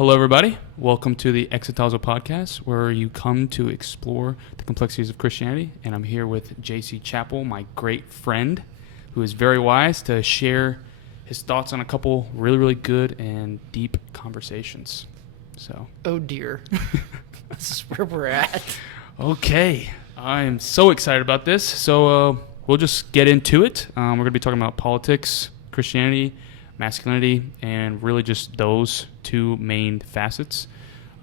Hello, everybody. Welcome to the Exetazo Podcast, where you come to explore the complexities of Christianity. And I'm here with J.C. Chappell, my great friend, who is very wise to share his thoughts on a couple really good and deep conversations. So, oh dear, this is where we're at. Okay, I am so excited about this. So we'll just get into it. We're going to be talking about politics, Christianity, masculinity, and really just those two main facets.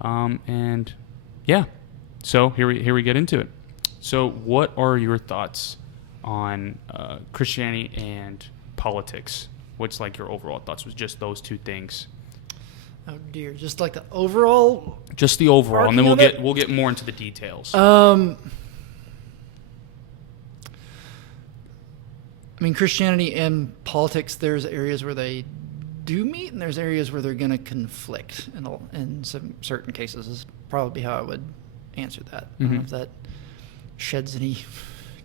And yeah, so here we get into it. So what are your thoughts on Christianity and politics? What's like your overall thoughts with just those two things? Oh dear, just like the overall. Just the overall, and then we'll get more into the details. I mean, Christianity and politics, there's areas where they do meet, and there's areas where they're going to conflict. In some certain cases, is probably how I would answer that. I don't know if that sheds any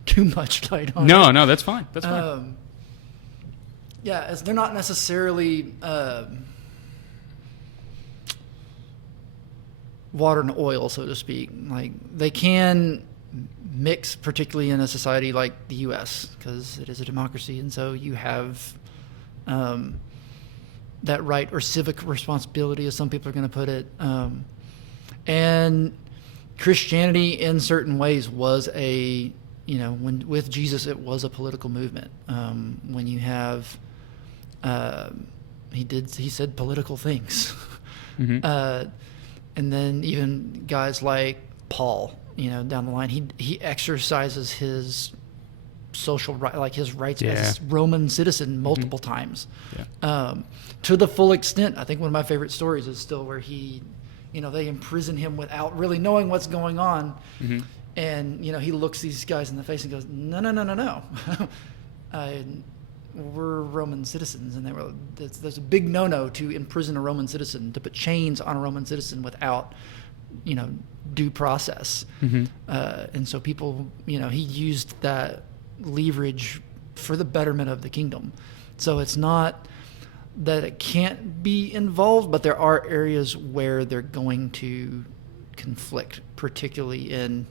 too much light on it. No, that's fine. That's fine. Yeah, as they're not necessarily water and oil, so to speak. Like, they can mix, particularly in a society like the U.S., because it is a democracy, and so you have that right or civic responsibility, as some people are going to put it. And Christianity, in certain ways, was with Jesus, it was a political movement. When you have, he said political things, and then even guys like Paul, down the line, he exercises his social right, like his rights as Roman citizen multiple times, to the full extent. I think one of my favorite stories is still where they imprison him without really knowing what's going on, and he looks these guys in the face and goes, no, we're Roman citizens, and there's a big no to imprison a Roman citizen, to put chains on a Roman citizen without due process. And so people, he used that leverage for the betterment of the kingdom. So it's not that it can't be involved, but there are areas where they're going to conflict, particularly in,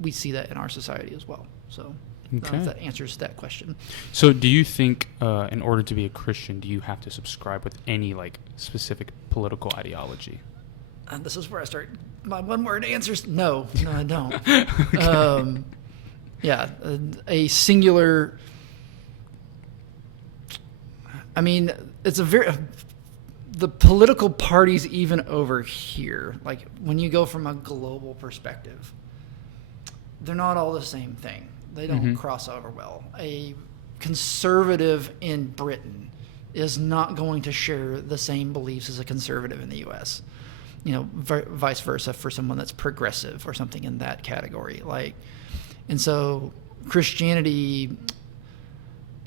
we see that in our society as well. So I don't know if that answers that question. So do you think in order to be a Christian, do you have to subscribe with any like specific political ideology? And this is where I start my one-word answers. No, I don't. A singular. I mean, it's the political parties even over here, like when you go from a global perspective, they're not all the same thing. They don't cross over well. A conservative in Britain is not going to share the same beliefs as a conservative in the U.S., vice versa for someone that's progressive or something in that category. And so Christianity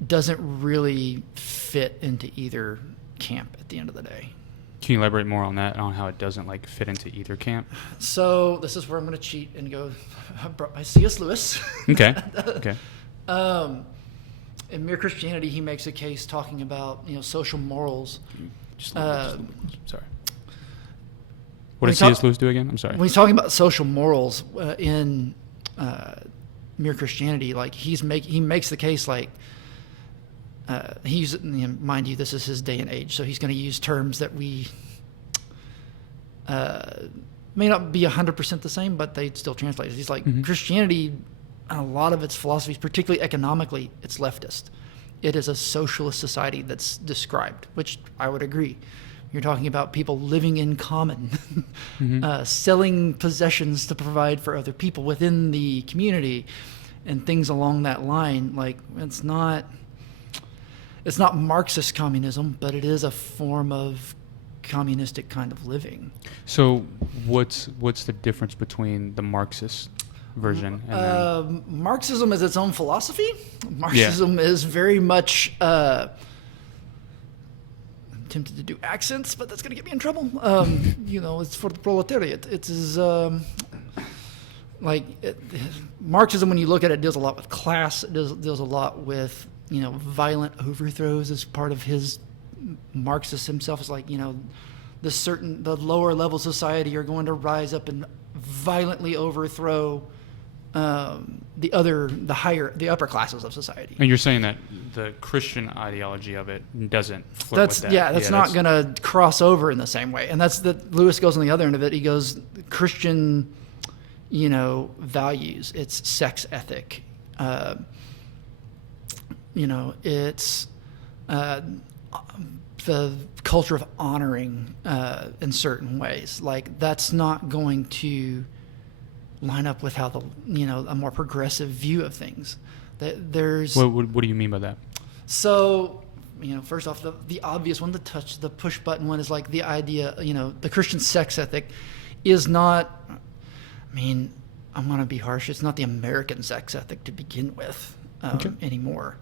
doesn't really fit into either camp at the end of the day. Can you elaborate more on that, on how it doesn't fit into either camp? So this is where I'm going to cheat and go, I brought my C.S. Lewis. Okay. In Mere Christianity, he makes a case talking about, social morals. Just a little bit. Sorry. What does C.S. Lewis do again? I'm sorry. When he's talking about social morals in Mere Christianity, he makes the case mind you, this is his day and age, so he's going to use terms that we may not be 100% the same, but they still translate. He's like, Christianity, a lot of its philosophies, particularly economically, it's leftist. It is a socialist society that's described, which I would agree. You're talking about people living in common, selling possessions to provide for other people within the community, and things along that line. It's not Marxist communism, but it is a form of communistic kind of living. So what's the difference between the Marxist version and Marxism is its own philosophy. Marxism is very much I'm tempted to do accents, but that's going to get me in trouble. It's for the proletariat. It is Marxism, when you look at it, deals a lot with class. It deals a lot with violent overthrows as part of his Marxist himself. Is the lower levels of society are going to rise up and violently overthrow the upper classes of society. And you're saying that the Christian ideology of it doesn't flirt with that. That's not going to cross over in the same way. And that's Lewis goes on the other end of it. He goes, Christian, values, it's sex ethic. It's the culture of honoring in certain ways. Like, that's not going to line up with how a more progressive view of things. There's what do you mean by that? So, first off, the obvious one, the push button one is like the idea, the Christian sex ethic is not, I'm going to be harsh, it's not the American sex ethic to begin with anymore.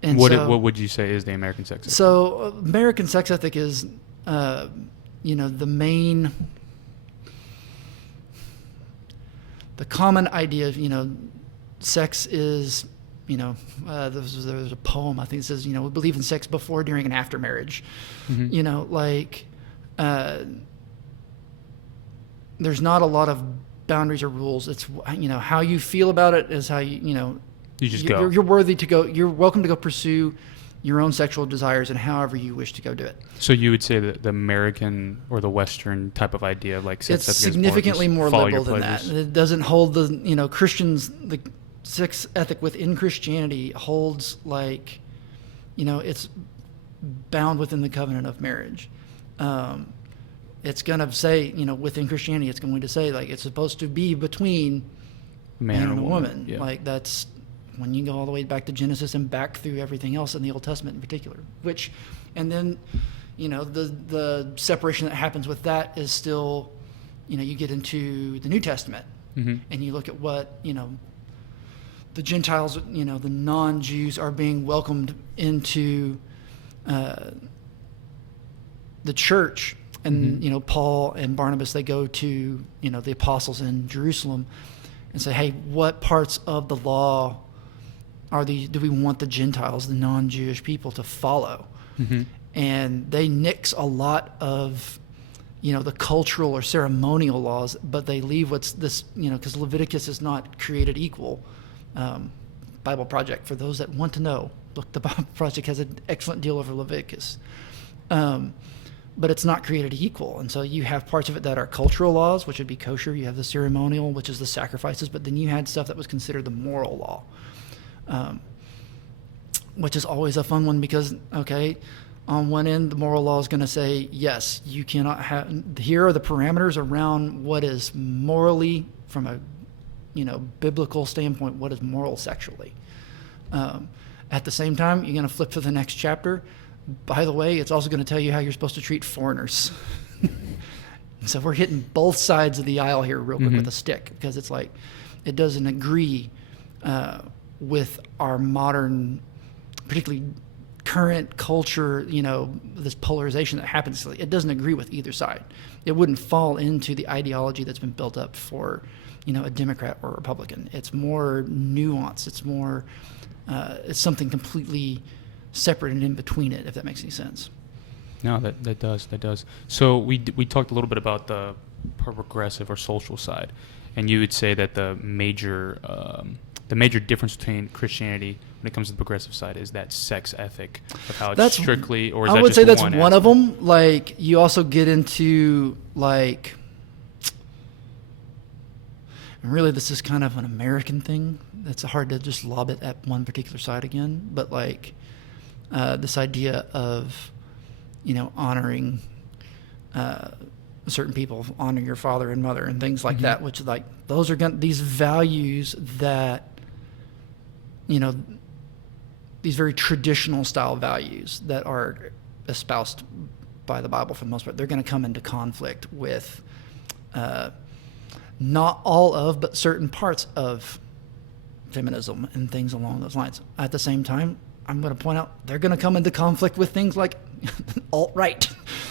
And what would you say is the American sex ethic? So, American sex ethic is, the main, the common idea of, sex is, there's a poem, I think it says, we believe in sex before, during, and after marriage. There's not a lot of boundaries or rules. It's, how you feel about it is how you just go. You're worthy to go. You're welcome to go pursue your own sexual desires and however you wish to go do it. So you would say that the American or the Western type of idea of like sex ethic it's significantly more liberal than that. It doesn't hold the Christians, the sex ethic within Christianity holds like, it's bound within the covenant of marriage. It's going to say, within Christianity, it's going to say like it's supposed to be between man and a woman. Yeah. Like that's when you go all the way back to Genesis and back through everything else in the Old Testament in particular, and then, the separation that happens with that is still, you get into the New Testament and you look at what, the Gentiles, the non-Jews are being welcomed into the church. And, Paul and Barnabas, they go to, the apostles in Jerusalem and say, hey, what parts of the law do we want the Gentiles, the non-Jewish people, to follow? And they nix a lot of, the cultural or ceremonial laws, but they leave what's this, because Leviticus is not created equal. Bible Project, for those that want to know, look, the Bible Project has an excellent deal over Leviticus. But it's not created equal. And so you have parts of it that are cultural laws, which would be kosher. You have the ceremonial, which is the sacrifices. But then you had stuff that was considered the moral law, which is always a fun one because, on one end, the moral law is going to say, yes, you cannot have, here are the parameters around what is morally, from a biblical standpoint, what is moral sexually. At the same time, you're going to flip to the next chapter. By the way, it's also going to tell you how you're supposed to treat foreigners. So we're hitting both sides of the aisle here real quick with a stick, because it's like it doesn't agree with our modern, particularly current culture, this polarization that happens. It doesn't agree with either side. It wouldn't fall into the ideology that's been built up for, a Democrat or a Republican. It's more nuanced. It's more, it's something completely separate and in between it, if that makes any sense. No, that does. So we talked a little bit about the progressive or social side, and you would say that the major difference between Christianity when it comes to the progressive side is that sex ethic of how it's strictly, or is I that would just say that's one one of aspect? them. Like, you also get into like, and really this is kind of an American thing. It's hard to just lob it at one particular side again, but like this idea of honoring certain people, honor your father and mother and things like that, which like those are these values that these very traditional style values that are espoused by the Bible for the most part, they're going to come into conflict with not all of, but certain parts of feminism and things along those lines. At the same time, I'm going to point out they're going to come into conflict with things like alt-right.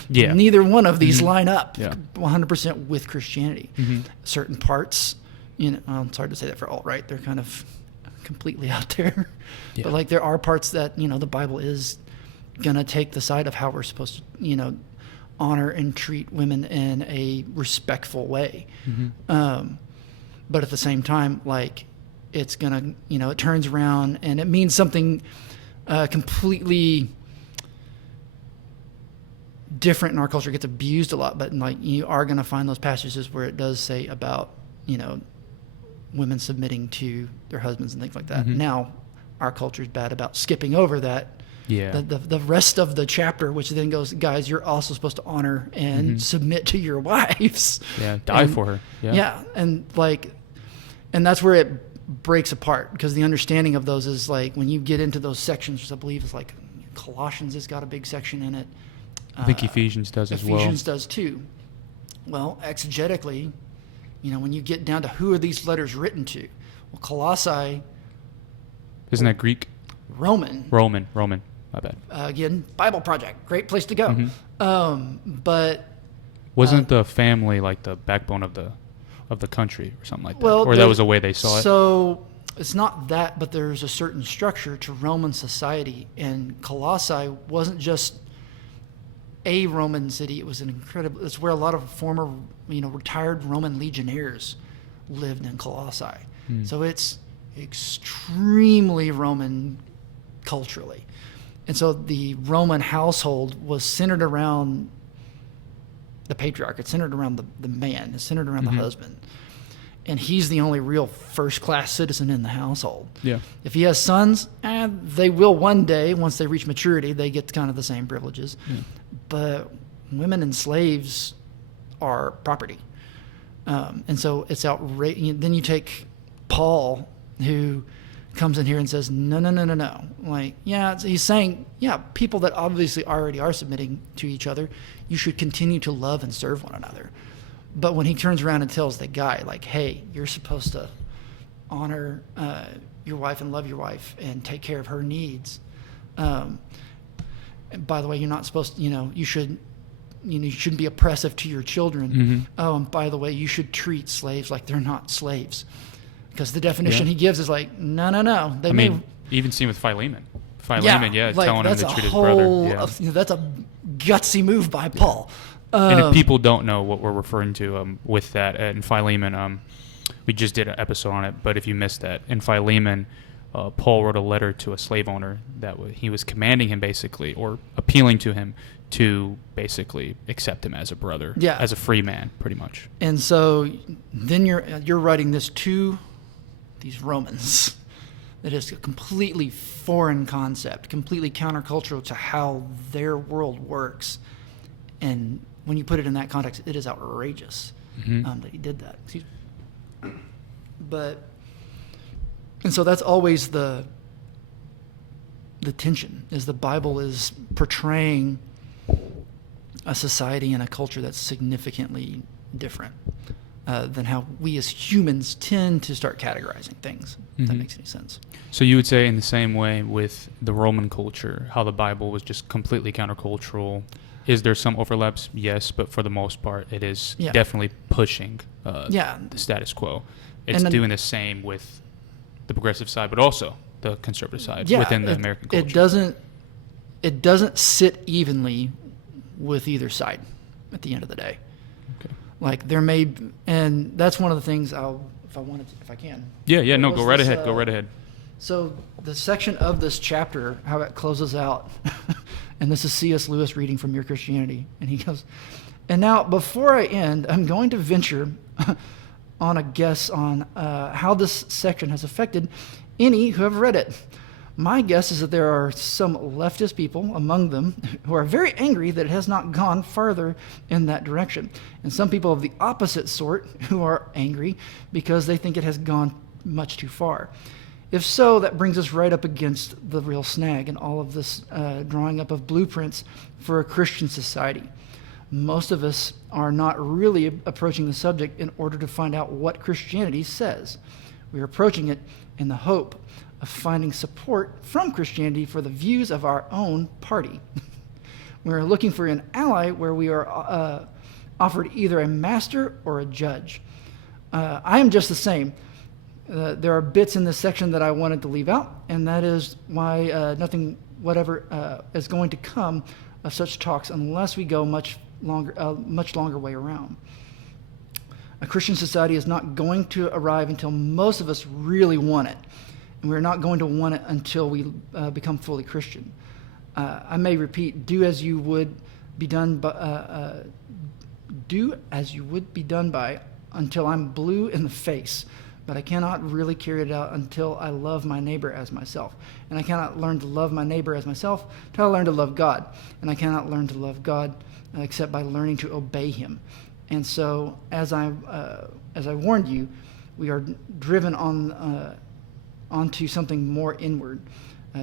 Yeah. Neither one of these line up 100% with Christianity. Certain parts, it's hard to say that for alt-right. They're kind of completely out there. Yeah. But like there are parts that, the Bible is going to take the side of how we're supposed to, honor and treat women in a respectful way. But at the same time, like, it's gonna, it turns around and it means something completely different in our culture. It gets abused a lot, but like, you are gonna find those passages where it does say about, women submitting to their husbands and things like that. Now, our culture is bad about skipping over that. Yeah. The rest of the chapter, which then goes, guys, you're also supposed to honor and submit to your wives. Yeah, die for her. Yeah, and that's where it breaks apart, because the understanding of those is like, when you get into those sections, which I believe is like Colossians has got a big section in it. I think Ephesians does as well. Ephesians does too. Well, exegetically, when you get down to who are these letters written to? Well, Colossae. Isn't that Greek? Roman. My bad. Again, Bible Project, great place to go. But wasn't the family like the backbone of the country or something like that? Well, or that was the way they saw it? So it's not that, but there's a certain structure to Roman society, and Colossae wasn't just a Roman city. It was it's where a lot of former, retired Roman legionnaires lived in Colossae. So it's extremely Roman culturally. And so the Roman household was centered around the patriarch. It's centered around the man. It's centered around the husband. And he's the only real first-class citizen in the household. Yeah. If he has sons, they will one day, once they reach maturity, they get kind of the same privileges. But women and slaves are property. And so it's outrageous. Then you take Paul, who comes in here and says, no. Like, he's saying, people that obviously already are submitting to each other, you should continue to love and serve one another. But when he turns around and tells the guy, like, hey, you're supposed to honor your wife and love your wife and take care of her needs. And by the way, you're not supposed to, you shouldn't be oppressive to your children. Oh, and by the way, you should treat slaves like they're not slaves. Because the definition he gives is like, no. Even seen with Philemon. Like, telling him to treat his brother. That's a gutsy move by Paul. And if people don't know what we're referring to with that, in Philemon, we just did an episode on it, but if you missed that, in Philemon, Paul wrote a letter to a slave owner that he was commanding him basically, or appealing to him to basically accept him as a brother, as a free man, pretty much. And so then you're writing this to these Romans. That is a completely foreign concept, completely countercultural to how their world works. And when you put it in that context, it is outrageous that he did that. And so that's always the tension, is the Bible is portraying a society and a culture that's significantly different than how we as humans tend to start categorizing things, if that makes any sense. So you would say in the same way with the Roman culture, how the Bible was just completely countercultural. Is there some overlaps? Yes, but for the most part, it is definitely pushing the status quo. It's doing the same with the progressive side, but also the conservative side within the American culture. It doesn't sit evenly with either side at the end of the day. Okay. Like there may, and that's one of the things if I can. Go right ahead. So the section of this chapter, how it closes out, and this is C.S. Lewis reading from Your Christianity, and he goes, and now before I end, I'm going to venture on a guess on how this section has affected any who have read it. My guess is that there are some leftist people among them who are very angry that it has not gone farther in that direction, and some people of the opposite sort who are angry because they think it has gone much too far. If so, that brings us right up against the real snag in all of this drawing up of blueprints for a Christian society. Most of us are not really approaching the subject in order to find out what Christianity says. We're approaching it in the hope of finding support from Christianity for the views of our own party. We're looking for an ally where we are offered either a master or a judge. I am just the same. There are bits in this section that I wanted to leave out, and that is why nothing whatever is going to come of such talks unless we go much much longer way around. A Christian society is not going to arrive until most of us really want it. And we're not going to want it until we become fully Christian. I may repeat, do as you would be done by, until I'm blue in the face. But I cannot really carry it out until I love my neighbor as myself. And I cannot learn to love my neighbor as myself until I learn to love God. And I cannot learn to love God except by learning to obey him. And so, as I warned you, we are driven onto something more inward,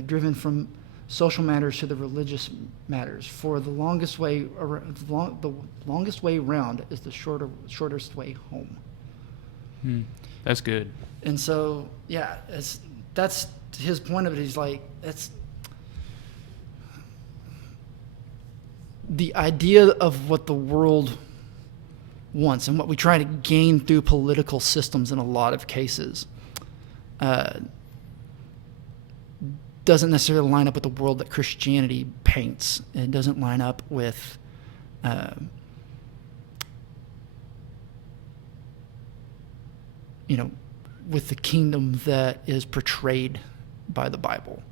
driven from social matters to the religious matters. For the longest way around is the shortest way home. That's good. And so, yeah, that's his point of it. He's like, that's the idea of what the world wants and what we try to gain through political systems in a lot of cases doesn't necessarily line up with the world that Christianity paints. It doesn't line up with with the kingdom that is portrayed by the Bible.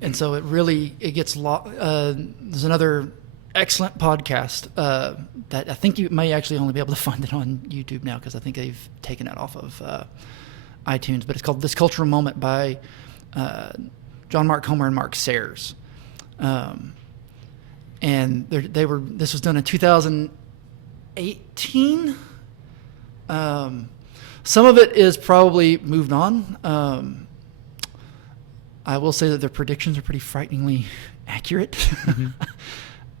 And so it gets there's another excellent podcast that I think you may actually only be able to find it on YouTube now, because I think they've taken it off of iTunes, but it's called This Cultural Moment by John Mark Comer and Mark Sayers. And this was done in 2018. Some of it is probably moved on. I will say that their predictions are pretty frighteningly accurate.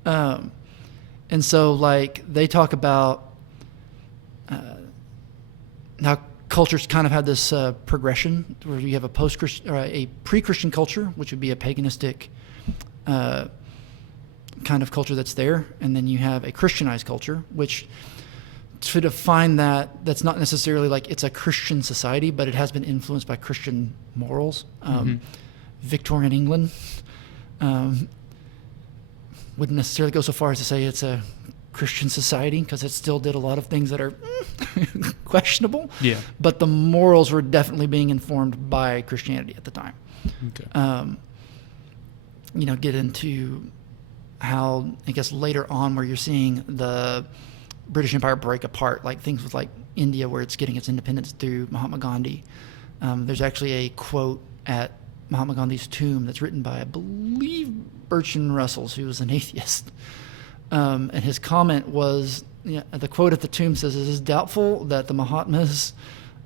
And so, like, they talk about how cultures kind of had this progression where you have a post-Christian or a pre-Christian culture, which would be a paganistic kind of culture that's there, and then you have a Christianized culture, which, to define that's not necessarily like it's a Christian society, but it has been influenced by Christian morals. Victorian England wouldn't necessarily go so far as to say it's a Christian society, because it still did a lot of things that are questionable. Yeah. But the morals were definitely being informed by Christianity at the time. Okay. Get into how, I guess, later on where you're seeing the British Empire break apart, like things with like India, where it's getting its independence through Mahatma Gandhi. There's actually a quote at Mahatma Gandhi's tomb that's written by, I believe, Bertrand Russell, who was an atheist. And his comment was, the quote at the tomb says, "It is doubtful that the Mahatma's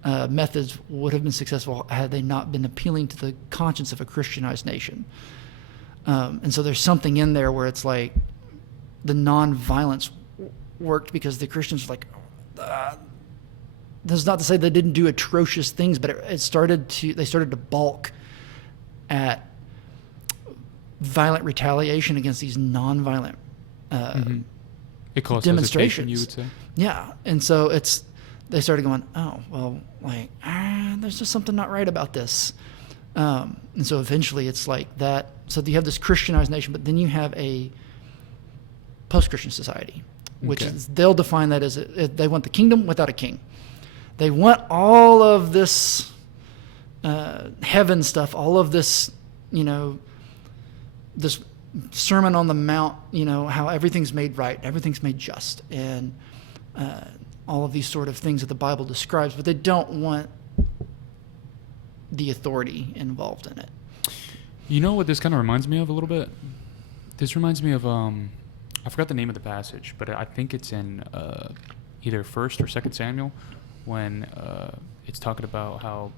methods would have been successful had they not been appealing to the conscience of a Christianized nation." And so there's something in there where it's like the non-violence worked because the Christians were like, that's not to say they didn't do atrocious things, but they started to balk at violent retaliation against these non-violent demonstrations. You would say. Yeah, and so they started going, oh well, like there's just something not right about this, and so eventually it's like that. So you have this Christianized nation, but then you have a post-Christian society, which is, they'll define that as they want the kingdom without a king. They want all of this heaven stuff, all of this, this Sermon on the Mount, how everything's made right, everything's made just, and all of these sort of things that the Bible describes, but they don't want the authority involved in it. You know what this kind of reminds me of a little bit? This reminds me of, I forgot the name of the passage, but I think it's in either 1st or 2nd Samuel, when it's talking about how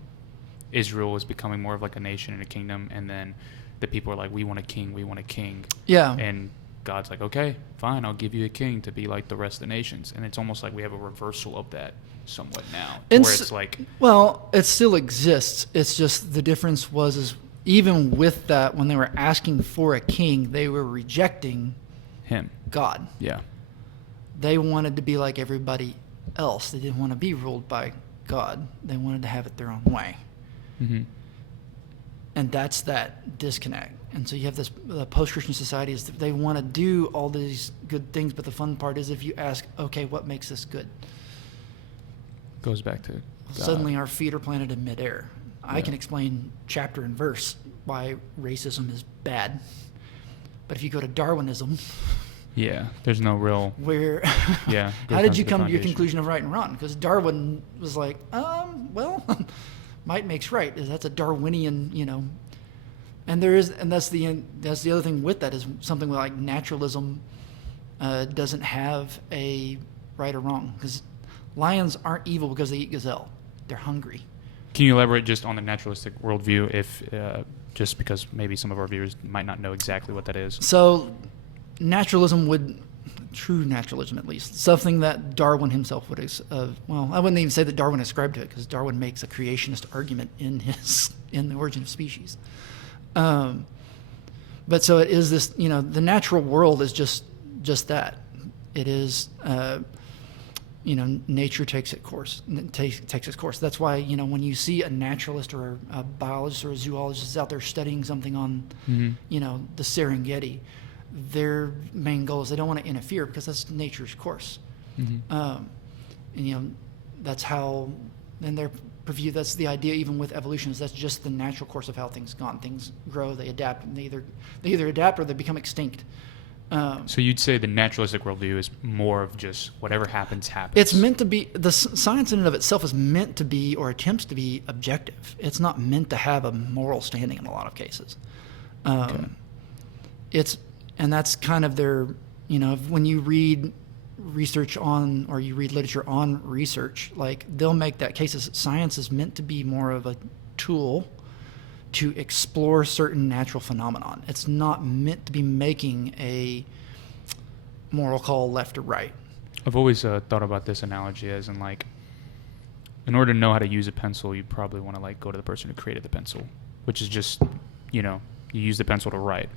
Israel is becoming more of like a nation and a kingdom, and then the people are like, we want a king, we want a king. Yeah. And God's like, okay, fine, I'll give you a king to be like the rest of the nations. And it's almost like we have a reversal of that somewhat now, where it's like... Well, it still exists. It's just the difference is even with that, when they were asking for a king, they were rejecting him, God. Yeah. They wanted to be like everybody else. They didn't want to be ruled by God. They wanted to have it their own way. Mm-hmm. And that's that disconnect. And so you have this post-Christian society is they want to do all these good things, but the fun part is if you ask, okay, what makes this good? Goes back to God. Suddenly our feet are planted in midair. I Yeah. can explain chapter and verse why racism is bad. But if you go to Darwinism, Yeah, there's no real. where Yeah. how did you come to your foundation. conclusion of right and wrong? Because Darwin was like, well, might makes right. That's a Darwinian, and that's the other thing with that is something like naturalism doesn't have a right or wrong, because lions aren't evil because they eat gazelle. They're hungry. Can you elaborate just on the naturalistic worldview, if just because maybe some of our viewers might not know exactly what that is? So true naturalism at least, something that Darwin himself would, well, I wouldn't even say that Darwin ascribed to it, because Darwin makes a creationist argument in The Origin of Species. But so it is this, the natural world is just that. It is, nature takes its course. Takes its course. That's why, when you see a naturalist or a biologist or a zoologist out there studying something on, the Serengeti, their main goal is they don't want to interfere because that's nature's course. And that's how, in their view, that's the idea. Even with evolution, is that's just the natural course of how things gone. Things grow, they adapt, and they either adapt or they become extinct. So you'd say the naturalistic worldview is more of just whatever happens. It's meant to be, the science in and of itself is meant to be, or attempts to be, objective. It's not meant to have a moral standing in a lot of cases. Okay. And that's kind of their, when you read research on, or you read literature on research, like they'll make that case as science is meant to be more of a tool to explore certain natural phenomenon. It's not meant to be making a moral call left or right. I've always thought about this analogy as in in order to know how to use a pencil, you probably want to go to the person who created the pencil, which is just, you use the pencil to write.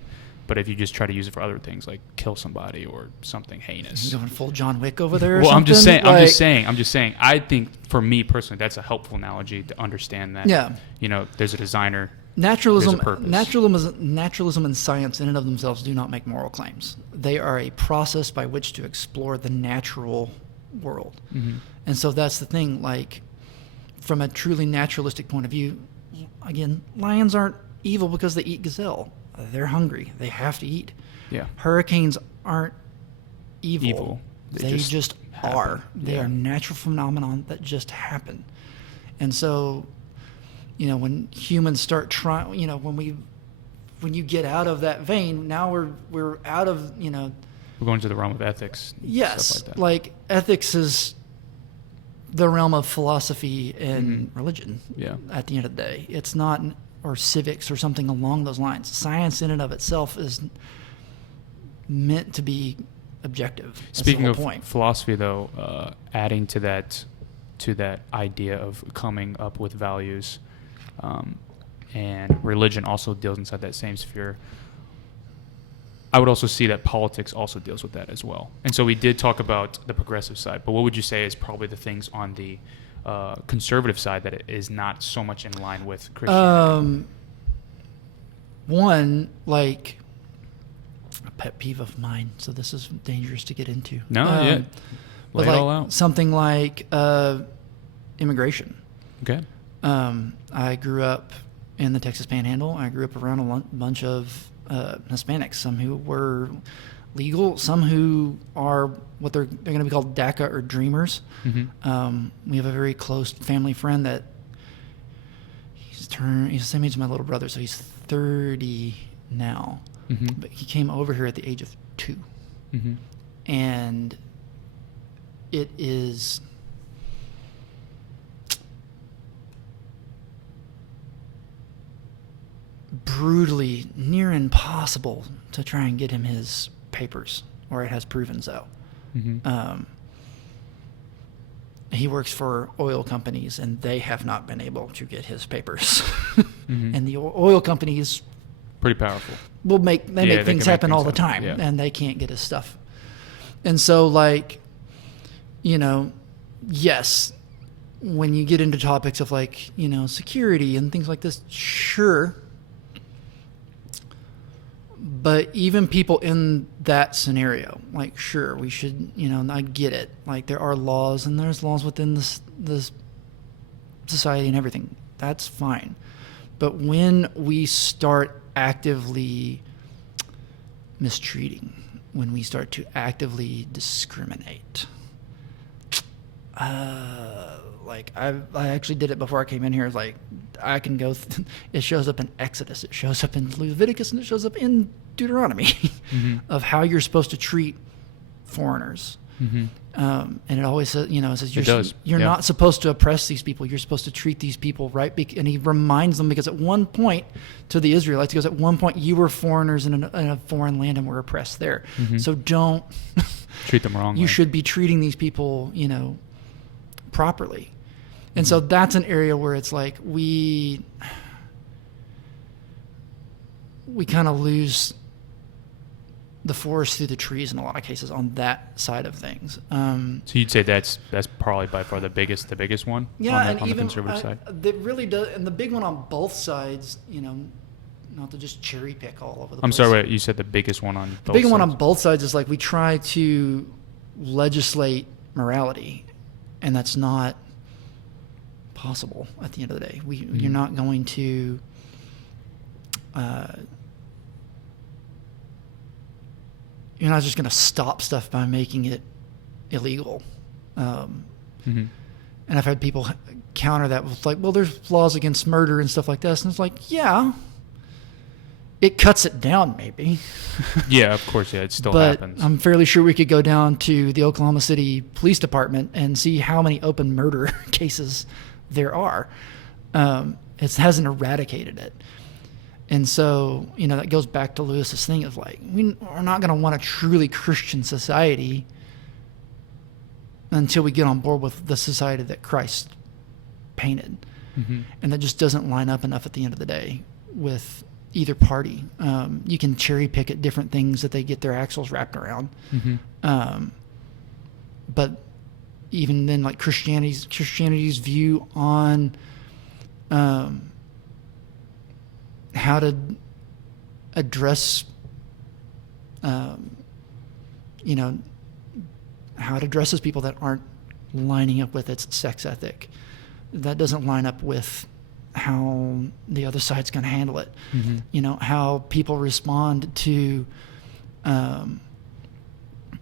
But if you just try to use it for other things, like kill somebody or something heinous. You going full John Wick over there? Or well, something? I'm just saying. I think for me personally, that's a helpful analogy to understand that. Yeah. There's a designer. Naturalism purpose. Naturalism and science in and of themselves do not make moral claims. They are a process by which to explore the natural world. Mm-hmm. And so that's the thing, from a truly naturalistic point of view, again, lions aren't evil because they eat gazelle. They're hungry. They have to eat. Yeah. Hurricanes aren't evil. They just happen. are. They are natural phenomenon that just happen. And so, when humans start trying, when you get out of that vein, now we're out of, We're going to the realm of ethics. Yes. Stuff like that. Ethics is the realm of philosophy and religion. Yeah. At the end of the day, it's not, or civics or something along those lines. Science in and of itself is meant to be objective. That's Speaking the of whole point. philosophy, though, adding to that idea of coming up with values, and religion also deals inside that same sphere. I would also see that politics also deals with that as well. And so we did talk about the progressive side, but what would you say is probably the things on the conservative side that it is not so much in line with Christianity? One, a pet peeve of mine, so this is dangerous to get into. No, yeah. Lay it all out. Something like immigration. Okay. I grew up in the Texas Panhandle. I grew up around a bunch of Hispanics, some who were legal, some who are what they're going to be called DACA or Dreamers. Mm-hmm. We have a very close family friend that he's the same age as my little brother, so he's 30 now. Mm-hmm. But he came over here at the age of 2. Mm-hmm. And it is brutally near impossible to try and get him his papers, or it has proven so. Mm-hmm. He works for oil companies, and they have not been able to get his papers. Mm-hmm. And the oil companies Pretty powerful. will make things happen all the time, yeah. and they can't get his stuff. And so, yes, when you get into topics of security and things like this, sure. But even people in that scenario, like, sure, we should, I get it. Like, there are laws, and there's laws within this society and everything. That's fine. But when we start actively mistreating, when we start to actively discriminate, like I actually did it before I came in here. Like, I can go. It shows up in Exodus. It shows up in Leviticus, and it shows up in Deuteronomy Mm-hmm. of how you're supposed to treat foreigners. Mm-hmm. And it always says, it says you're Yeah. not supposed to oppress these people. You're supposed to treat these people right. And he reminds them, because at one point, to the Israelites, he goes, at one point you were foreigners in a foreign land and were oppressed there. Mm-hmm. So don't treat them wrongly. You should be treating these people, properly. And so that's an area where it's like we kind of lose the forest through the trees in a lot of cases on that side of things. So you'd say that's probably by far the biggest one. Yeah, on the, and on even the conservative side. that really does, and the big one on both sides. Not to just cherry pick all over the place. I'm sorry, wait, you said the biggest one on both The big sides. one on both sides is like we try to legislate morality, and that's not possible at the end of the day. You're not going to you're not just going to stop stuff by making it illegal. Mm-hmm. And I've had people counter that with like, well, there's laws against murder and stuff like this. And it's like, yeah, it cuts it down maybe. Yeah, of course, yeah, it still but happens. I'm fairly sure we could go down to the Oklahoma City Police Department and see how many open murder cases there are. It hasn't eradicated it. And so, that goes back to Lewis's thing of like, we're not going to want a truly Christian society until we get on board with the society that Christ painted. Mm-hmm. And that just doesn't line up enough at the end of the day with either party. You can cherry pick at different things that they get their axles wrapped around. Mm-hmm. But even then, like Christianity's view on how to address, how it addresses people that aren't lining up with its sex ethic. That doesn't line up with how the other side's going to handle it. Mm-hmm. How people respond to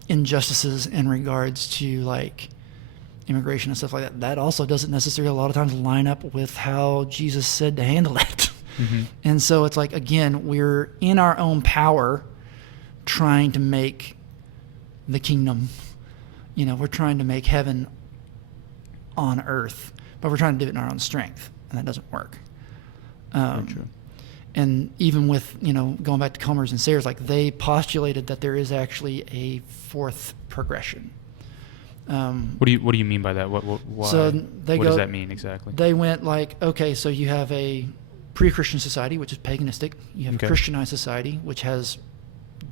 injustices in regards to like immigration and stuff like that. That also doesn't necessarily a lot of times line up with how Jesus said to handle it. Mm-hmm. And so it's like, again, we're in our own power trying to make the kingdom, we're trying to make heaven on earth, but we're trying to do it in our own strength, and that doesn't work. Very true. And even with, going back to Comers and Sayers, like they postulated that there is actually a fourth progression. What do you mean by that? Why, so what does that mean exactly? They went like, okay, so you have a pre-Christian society, which is paganistic. You have a Christianized society, which has,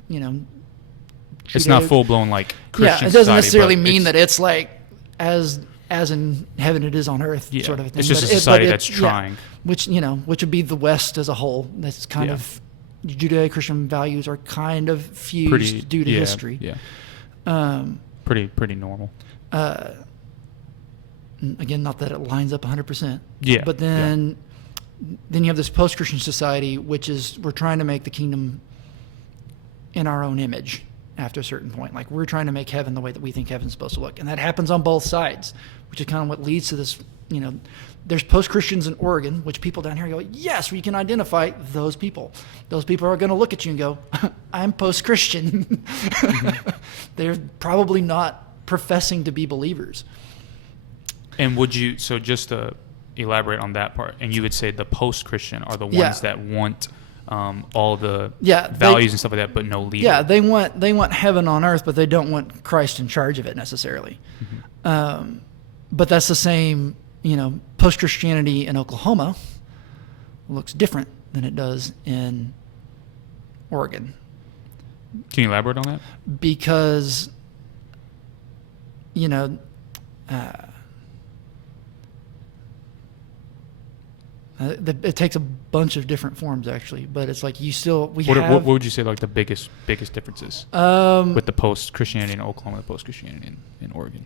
it's not full-blown like Christian society. Yeah, it doesn't necessarily mean that it's like as in heaven it is on earth, sort of a thing. It's just a society that's trying. Which would be the West as a whole. That's kind of Judeo-Christian values are kind of fused due to history. Yeah. Pretty normal. Again, not that it lines up 100%. Yeah. But then you have this post-Christian society, which is we're trying to make the kingdom in our own image after a certain point. Like we're trying to make heaven the way that we think heaven's supposed to look. And that happens on both sides, which is kind of what leads to this, there's post-Christians in Oregon, which people down here go, yes, we can identify those people. Those people are going to look at you and go, I'm post-Christian. Mm-hmm. They're probably not professing to be believers. And so just to elaborate on that part, and you would say the post-Christian are the ones that want all the values and stuff like that, but no leader. Yeah, they want heaven on earth, but they don't want Christ in charge of it necessarily. Mm-hmm. But that's the same, post-Christianity in Oklahoma looks different than it does in Oregon. Can you elaborate on that? Because, It takes a bunch of different forms, actually, but it's like What would you say like the biggest differences with the post-Christianity in Oklahoma, the post-Christianity in Oregon?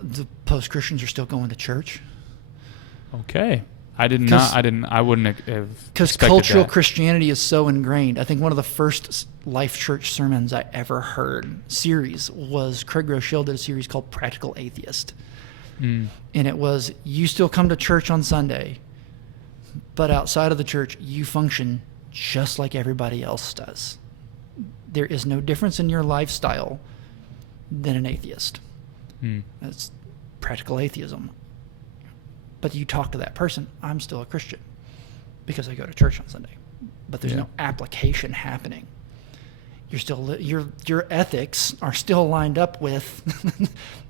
The post-Christians are still going to church. Okay. I wouldn't have because cultural Christianity is so ingrained. I think one of the first Life Church sermons I ever heard series was Craig Rochelle did a series called Practical Atheist. And it was, you still come to church on Sunday, but outside of the church, you function just like everybody else does. There is no difference in your lifestyle than an atheist. That's practical atheism. But you talk to that person, I'm still a Christian because I go to church on Sunday. But there's no application happening. You're still your ethics are still lined up with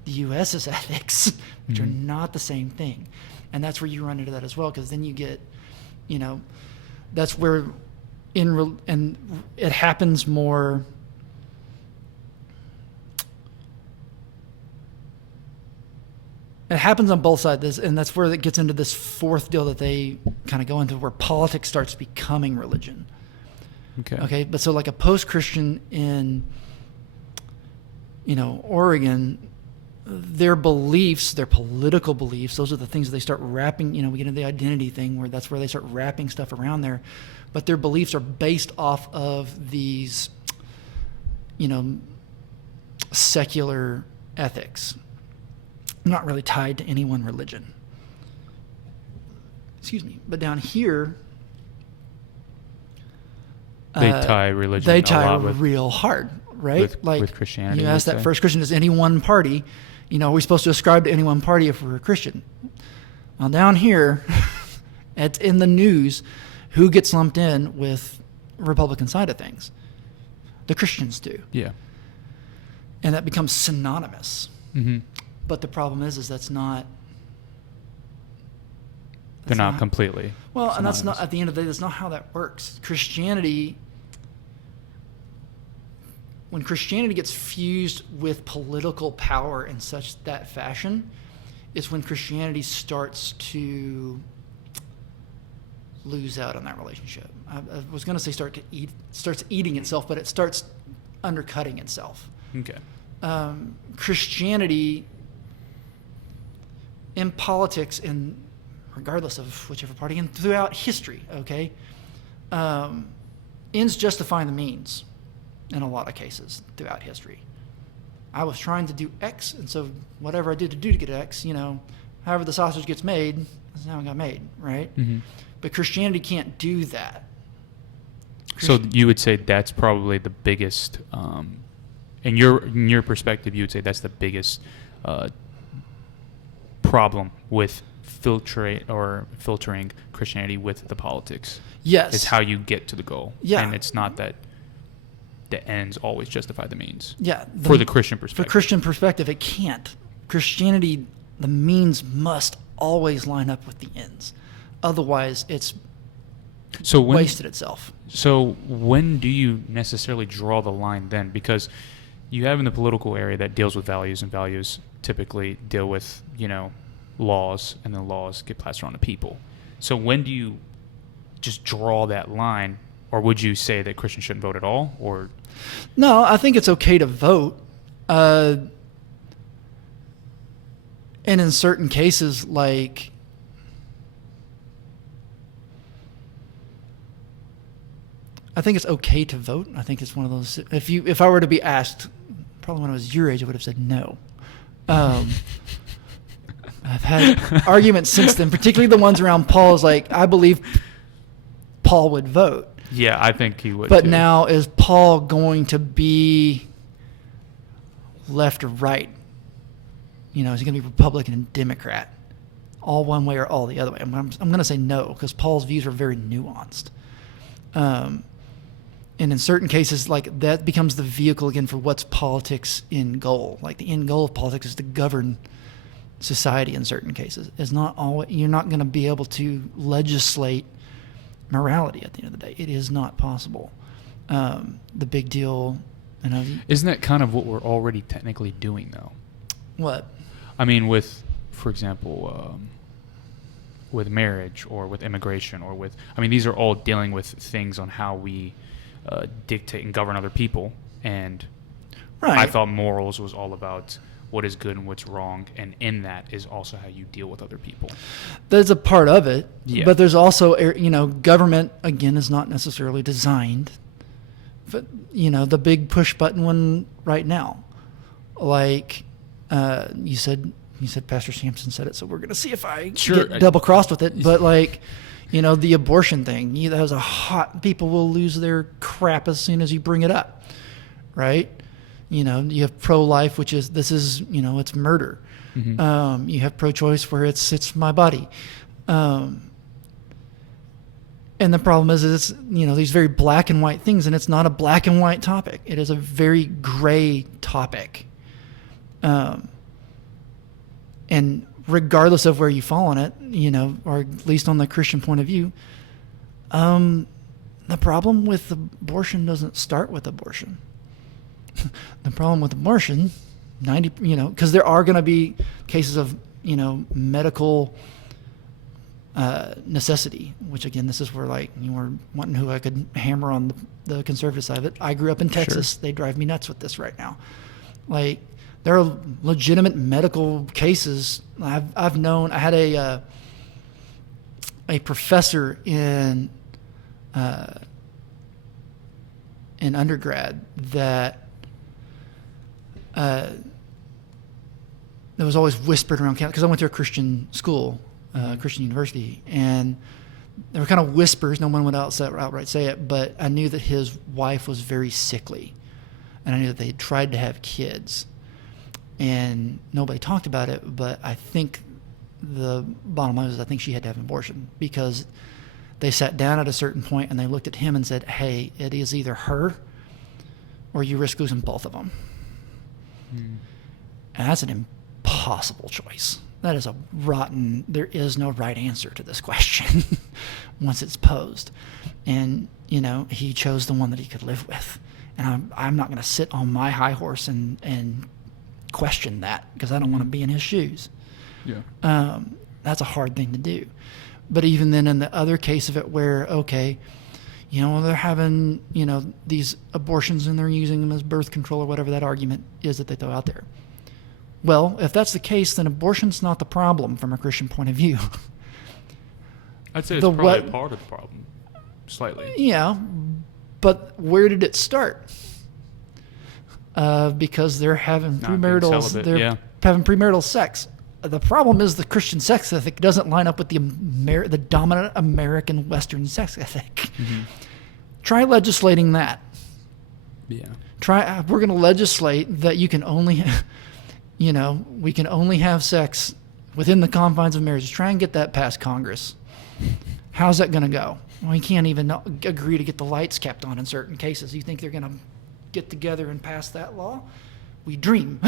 the U.S.'s ethics, which are not the same thing. And that's where you run into that as well, because then you get, that's where and it happens more. It happens on both sides, and that's where it gets into this fourth deal that they kind of go into, where politics starts becoming religion. Okay. But so like a post-Christian in, Oregon, their beliefs, their political beliefs, those are the things that they start wrapping, we get into the identity thing where that's where they start wrapping stuff around there. But their beliefs are based off of these, secular ethics, not really tied to any one religion. Excuse me. But down here, they tie religion. They tie real hard, right? With Christianity. You ask that first Christian, is any one party? Are we supposed to ascribe to any one party if we're a Christian? Well, down here, it's in the news, who gets lumped in with Republican side of things? The Christians do. Yeah. And that becomes synonymous. Mm-hmm. But the problem is that's not. They're not completely. Well, synonymous. And that's not, at the end of the day, that's not how that works. When Christianity gets fused with political power in such that fashion, is when Christianity starts to lose out on that relationship. I was going to say starts eating itself, but it starts undercutting itself. Okay. Christianity in politics, and regardless of whichever party, and throughout history, ends justifying the means in a lot of cases throughout history. I was trying to do X, and so whatever I did to get X, however the sausage gets made, that's how it got made, right? Mm-hmm. But Christianity can't do that. So you would say that's probably the biggest, in your perspective, you would say that's the biggest problem with filtering Christianity with the politics. Yes. Is how you get to the goal. Yeah. And it's not that the ends always justify the means. Yeah. For the Christian perspective. For Christian perspective, it can't. Christianity, the means must always line up with the ends. Otherwise, it's wasted itself. So when do you necessarily draw the line then? Because you have in the political area that deals with values, and values typically deal with, laws, and then laws get passed around to people. So when do you just draw that line, or would you say that Christians shouldn't vote at all? Or no, I think it's okay to vote. And in certain cases, like I think it's okay to vote. I think it's one of those. If I were to be asked, probably when I was your age, I would have said no. I've had arguments since then, particularly the ones around Paul's. Like, I believe Paul would vote. Yeah, I think he would. But too. now, is Paul going to be left or right? Is he going to be Republican and Democrat, all one way or all the other way? I'm going to say no, because Paul's views are very nuanced. And in certain cases, like, that becomes the vehicle again for what's politics' end goal. Like, the end goal of politics is to govern society in certain cases. It's not always, you're not going to be able to legislate morality at the end of the day. It is not possible. The big deal, isn't that kind of what we're already technically doing, though? What? I mean, with, for example, with marriage or with immigration or with, I mean, these are all dealing with things on how we dictate and govern other people. And Right. I thought morals was all about what is good and what's wrong, and in that is also how you deal with other people. There's a part of it, Yeah. but there's also, government, again, is not necessarily designed. But, the big push button one right now. Like, you said Pastor Sampson said it, so we're going to see if I get double-crossed with it. But, like, the abortion thing, that was people will lose their crap as soon as you bring it up, right? You have pro-life, which is, it's murder. Mm-hmm. You have pro-choice where it's my body. And the problem is it's, these very black and white things, and it's not a black and white topic. It is a very gray topic. And regardless of where you fall on it, or at least on the Christian point of view, the problem with abortion doesn't start with abortion. The problem with abortion, because there are going to be cases of, medical necessity, which again, this is where you were wanting who I could hammer on the conservative side of it. I grew up in Texas. Sure. They drive me nuts with this right now. Like, there are legitimate medical cases. I've known, I had a professor in undergrad that was always whispered around campus, because I went to a Christian school, Christian university, and there were kind of whispers. No one would outright say it, but I knew that his wife was very sickly, and I knew that they had tried to have kids, and nobody talked about it. But I think the bottom line is, I think she had to have an abortion, because they sat down at a certain point and they looked at him and said, "Hey, it is either her or you risk losing both of them." And that's an impossible choice. That is there is no right answer to this question once it's posed. And, he chose the one that he could live with. And I'm not going to sit on my high horse and question that, because I don't want to be in his shoes. Yeah. That's a hard thing to do. But even then, in the other case of it where, okay, they're having, these abortions and they're using them as birth control, or whatever that argument is that they throw out there. Well, if that's the case, then abortion's not the problem from a Christian point of view. I'd say it's probably a part of the problem, slightly. Yeah, but where did it start? Because they're having having premarital sex. The problem is the Christian sex ethic doesn't line up with the dominant American Western sex ethic. Mm-hmm. Try legislating that. Yeah. We're going to legislate that you can only, we can only have sex within the confines of marriage. Try and get that past Congress. How's that going to go? Well, we can't even agree to get the lights kept on in certain cases. You think they're going to get together and pass that law? We dream.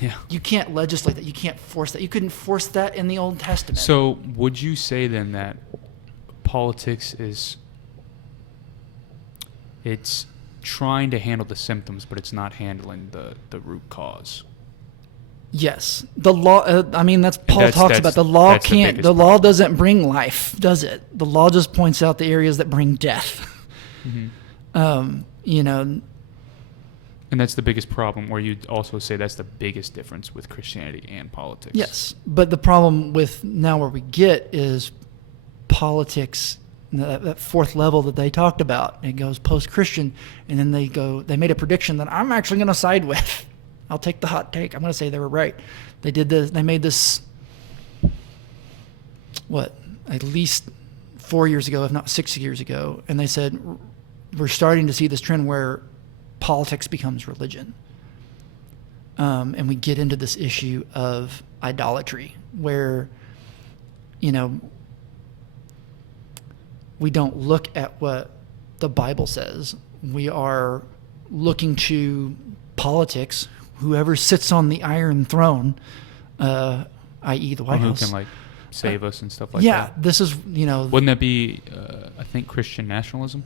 Yeah. You can't legislate that. You can't force that. You couldn't force that in the Old Testament. So would you say then that politics it's trying to handle the symptoms, but it's not handling the root cause? Yes. The law, that's Paul talks about. The law can't, the law doesn't bring life, does it? The law just points out the areas that bring death. Mm-hmm. And that's the biggest problem, where you'd also say that's the biggest difference with Christianity and politics. Yes. But the problem with now where we get is politics, that fourth level that they talked about. It goes post-Christian, and then they made a prediction that I'm actually going to side with. I'll take the hot take. I'm going to say they were right. They made this, at least 4 years ago, if not 6 years ago, and they said, we're starting to see this trend where politics becomes religion. And we get into this issue of idolatry, where, we don't look at what the Bible says. We are looking to politics, whoever sits on the iron throne, i.e. the White House. Who can save us and stuff like that. Yeah, this is, Wouldn't that be, I think, Christian nationalism?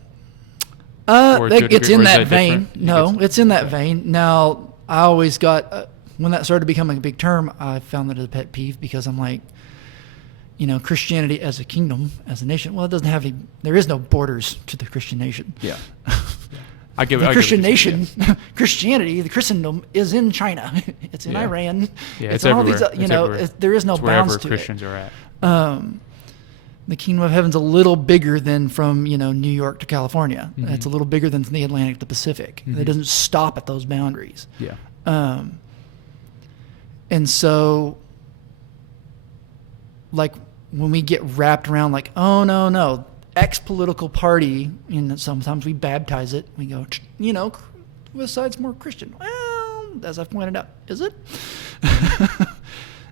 It's in that vein. No, it's in that vein. Now, I always got, when that started becoming a big term, I found that as a pet peeve, because I'm like, Christianity as a kingdom, as a nation. Well, it doesn't have any. There is no borders to the Christian nation. Yeah. I get the Christian nation, yeah. Christianity, the Christendom is in China. It's in Iran. Yeah, it's everywhere. There is no it's bounds wherever to Christians it. are at. The kingdom of heaven's a little bigger than from New York to California. Mm-hmm. It's a little bigger than the Atlantic to the Pacific. Mm-hmm. It doesn't stop at those boundaries. Yeah. And so, like, when we get wrapped around like, oh, no, X political party, and sometimes we baptize it. We go, which side's more Christian? Well, as I've pointed out, is it?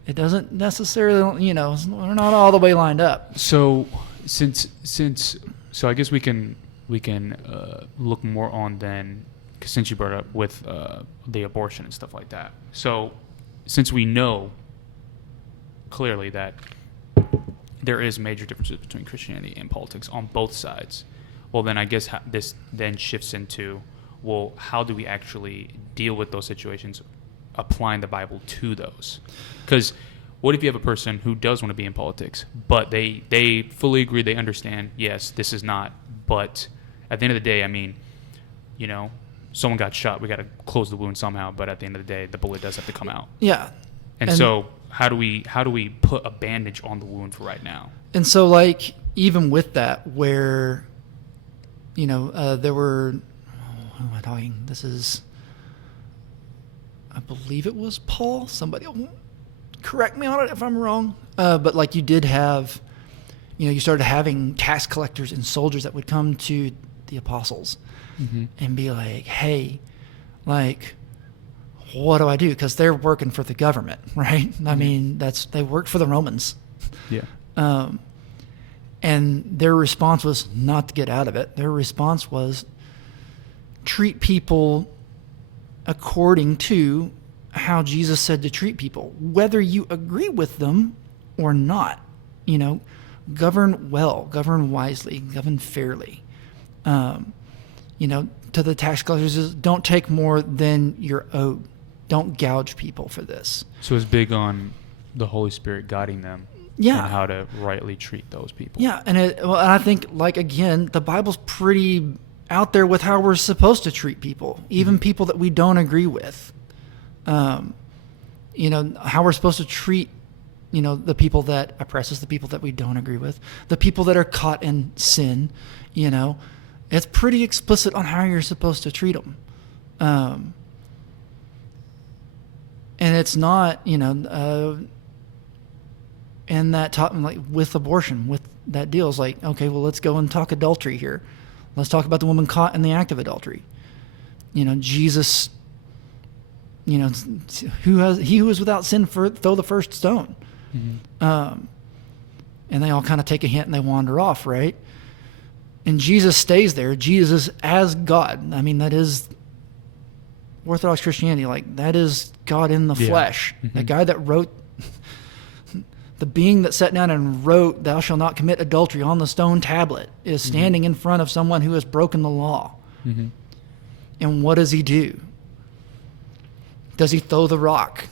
It doesn't necessarily, we're not all the way lined up. So so I guess we can look more on then, because since you brought it up with the abortion and stuff like that. So since we know clearly that there is major differences between Christianity and politics on both sides, well, then I guess this then shifts into, well, how do we actually deal with those situations, applying the Bible to those? Because what if you have a person who does want to be in politics, but they fully agree, they understand, yes, this is not, but at the end of the day, I mean, someone got shot, we got to close the wound somehow, but at the end of the day, the bullet does have to come out. Yeah. And so how do we put a bandage on the wound for right now? And so, like, even with that, where, there were, who am I talking? This is, I believe it was Paul. Somebody correct me on it if I'm wrong. But like, you did have, you started having tax collectors and soldiers that would come to the apostles and be like, hey, like, what do I do? Because they're working for the government, right? I mean, they work for the Romans. Yeah. And their response was not to get out of it. Their response was treat people according to how Jesus said to treat people, whether you agree with them or not. Govern well, govern wisely, govern fairly. To the tax collectors, is don't take more than you're owed. Don't gouge people for this. So it's big on the Holy Spirit guiding them. Yeah. And how to rightly treat those people. Yeah, and I think, like, again, the Bible's pretty out there with how we're supposed to treat people, even people that we don't agree with. How we're supposed to treat, the people that oppress us, the people that we don't agree with, the people that are caught in sin. It's pretty explicit on how you're supposed to treat them. And it's not, and that like with abortion, with that deal is like, okay, well, let's go and talk adultery here. Let's talk about the woman caught in the act of adultery. Jesus, he who is without sin, throw the first stone. And they all kind of take a hint and they wander off, right? And Jesus stays there. Jesus as God. I mean, that is Orthodox Christianity. Like, that is God in the flesh. The guy that wrote, the being that sat down and wrote, "Thou shalt not commit adultery" on the stone tablet is standing in front of someone who has broken the law. And what does he do? Does he throw the rock?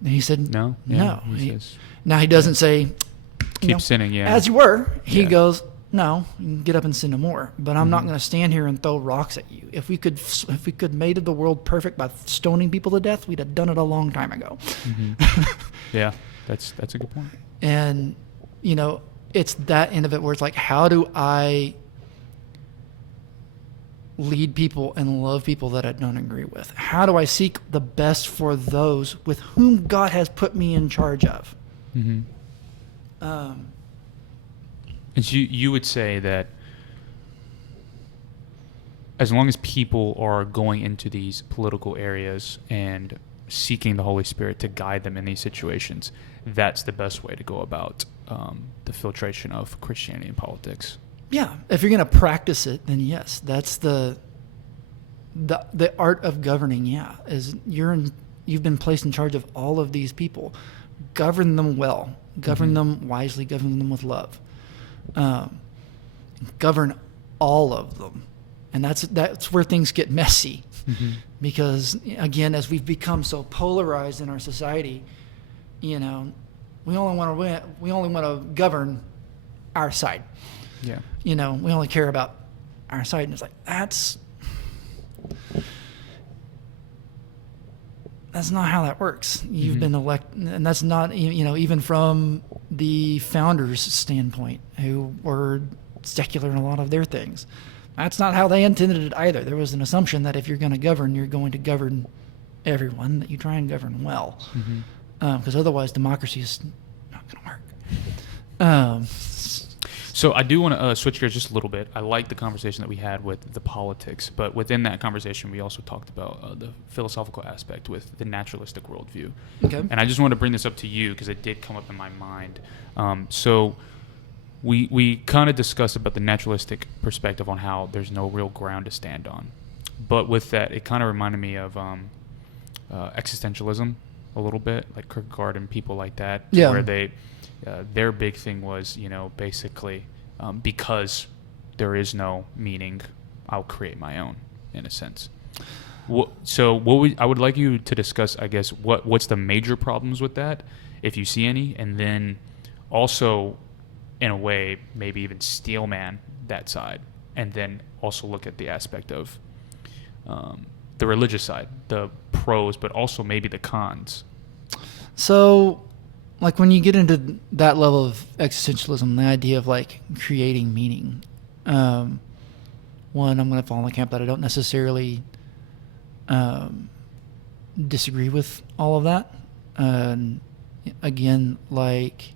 And he said, no. Yeah, No. he says, now, he doesn't say, keep sinning, as you were. He goes, no, you can get up and sin no more. But I'm not going to stand here and throw rocks at you. If we could made the world perfect by stoning people to death, we'd have done it a long time ago. Yeah, that's a good point. And, it's that end of it where it's like, how do I lead people and love people that I don't agree with? How do I seek the best for those with whom God has put me in charge of? And you would say that as long as people are going into these political areas and seeking the Holy Spirit to guide them in these situations, that's the best way to go about the filtration of Christianity and politics. Yeah, if you're going to practice it, then yes, that's the art of governing. Yeah, is you've been placed in charge of all of these people. Govern them well, govern them wisely, govern them with love. Govern all of them, and that's where things get messy, because again, as we've become so polarized in our society, We only want to govern our side. Yeah. We only care about our side. And it's like, that's not how that works. You've been elected, and that's not, even from the founders' standpoint, who were secular in a lot of their things. That's not how they intended it either. There was an assumption that if you're going to govern, you're going to govern everyone, that you try and govern well. Because otherwise democracy is not going to work. So I do want to switch gears just a little bit. I like the conversation that we had with the politics, but within that conversation, we also talked about the philosophical aspect with the naturalistic worldview. Okay. And I just want to bring this up to you because it did come up in my mind. So we kind of discussed about the naturalistic perspective on how there's no real ground to stand on. But with that, it kind of reminded me of existentialism a little bit, like Kierkegaard and people like that, Yeah. where they their big thing was, basically because there is no meaning, I'll create my own, in a sense. I would like you to discuss, I guess, what's the major problems with that, if you see any, and then also, in a way, maybe even steelman that side, and then also look at the aspect of the religious side, the pros, but also maybe the cons. So, like, when you get into that level of existentialism, the idea of like creating meaning, one, I'm going to fall in the camp that I don't necessarily disagree with all of that. Again, like,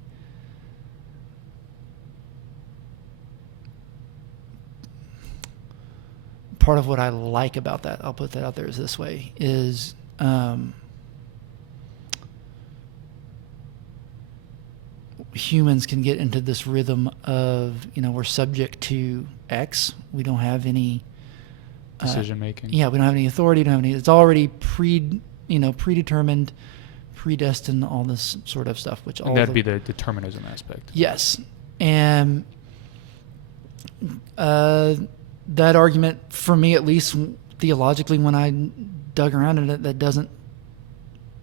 part of what I like about that, I'll put that out there, is this way, is humans can get into this rhythm of, we're subject to X. We don't have any Decision making. Yeah, we don't have any authority. It's already predetermined, predestined, all this sort of stuff. And that'd be the determinism aspect. Yes, and that argument, for me at least, theologically, when I dug around in it, that doesn't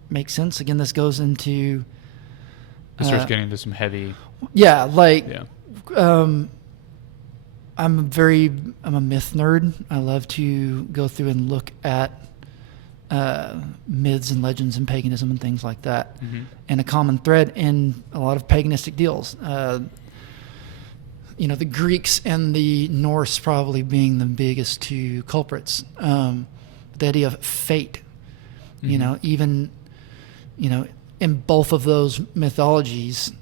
make sense. Again, this goes into It starts getting into some heavy. Yeah, like. Yeah. I'm a myth nerd. I love to go through and look at myths and legends and paganism and things like that. Mm-hmm. And a common thread in a lot of paganistic deals. The Greeks and the Norse probably being the biggest two culprits. The idea of fate, Mm-hmm. even, in both of those mythologies,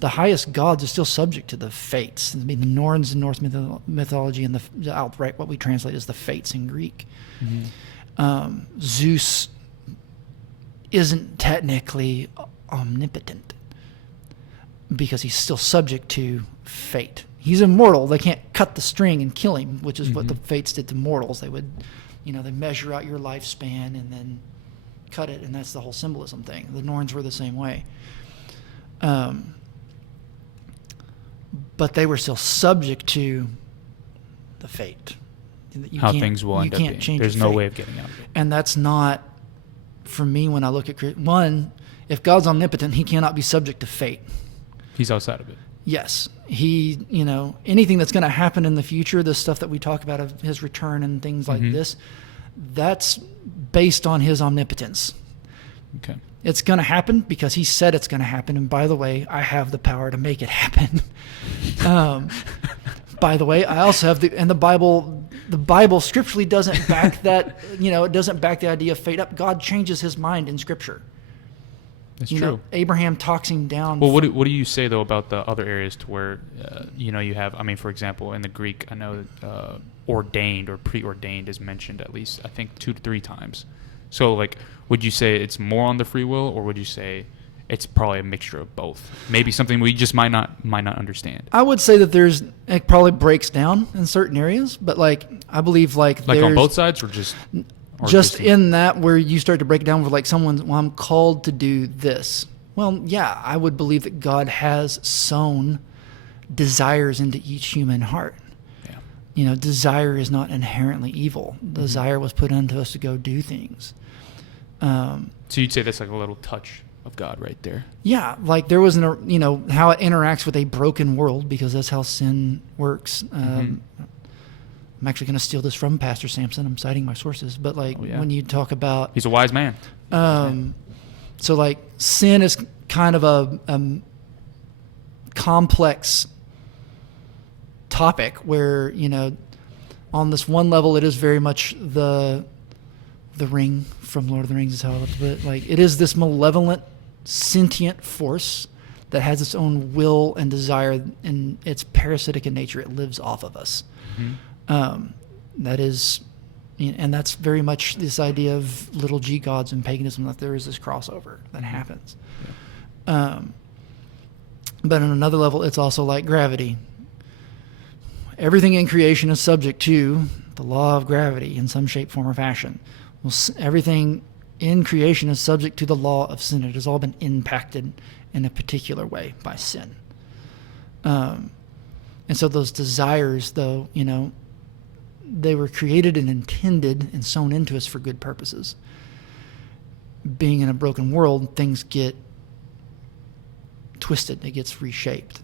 the highest gods are still subject to the fates. I mean, the Norns in Norse mythology, and the outright what we translate as the fates in Greek. Mm-hmm. Zeus isn't technically omnipotent because he's still subject to fate. He's immortal. They can't cut the string and kill him, which is what the fates did to mortals. They would, they measure out your lifespan and then cut it, and that's the whole symbolism thing. The Norns were the same way. But they were still subject to the fate. How things will end up being. Change There's your no fate. way of getting out of it. And that's not, for me, when I look at one, if God's omnipotent, he cannot be subject to fate. He's outside of it. Yes. He, anything that's going to happen in the future, the stuff that we talk about of his return and things like this, that's based on his omnipotence. Okay. It's going to happen because he said it's going to happen. And by the way, I have the power to make it happen. By the way, I also have the Bible scripturally doesn't back that, it doesn't back the idea of fate up. God changes his mind in scripture. That's true. Abraham talks him down. Well, what do you say, though, about the other areas to where, you have, for example, in the Greek, I know ordained or preordained is mentioned at least, I think, 2 to 3 times. So, would you say it's more on the free will, or would you say it's probably a mixture of both? Maybe something we just might not understand. I would say that it probably breaks down in certain areas, but I believe on both sides, or just in that where you start to break it down with I'm called to do this. Well, yeah, I would believe that God has sown desires into each human heart. Yeah. Desire is not inherently evil. Desire was put into us to go do things. So you'd say that's like a little touch of God right there. Yeah, like there was how it interacts with a broken world, because that's how sin works. I'm actually going to steal this from Pastor Sampson. I'm citing my sources, but when you talk about, he's a wise man. So like sin is kind of a complex topic where, on this one level, it is very much the ring from Lord of the Rings is how I love to put it. Like, it is this malevolent, sentient force that has its own will and desire, and it's parasitic in nature. It lives off of us. That is, and that's very much this idea of little g gods and paganism, that there is this crossover that happens. But on another level, it's also like gravity. Everything in creation is subject to the law of gravity in some shape, form, or fashion. Well, everything in creation is subject to the law of sin. It has all been impacted in a particular way by sin. And so those desires, though, they were created and intended and sown into us for good purposes. Being in a broken world, things get twisted. It gets reshaped.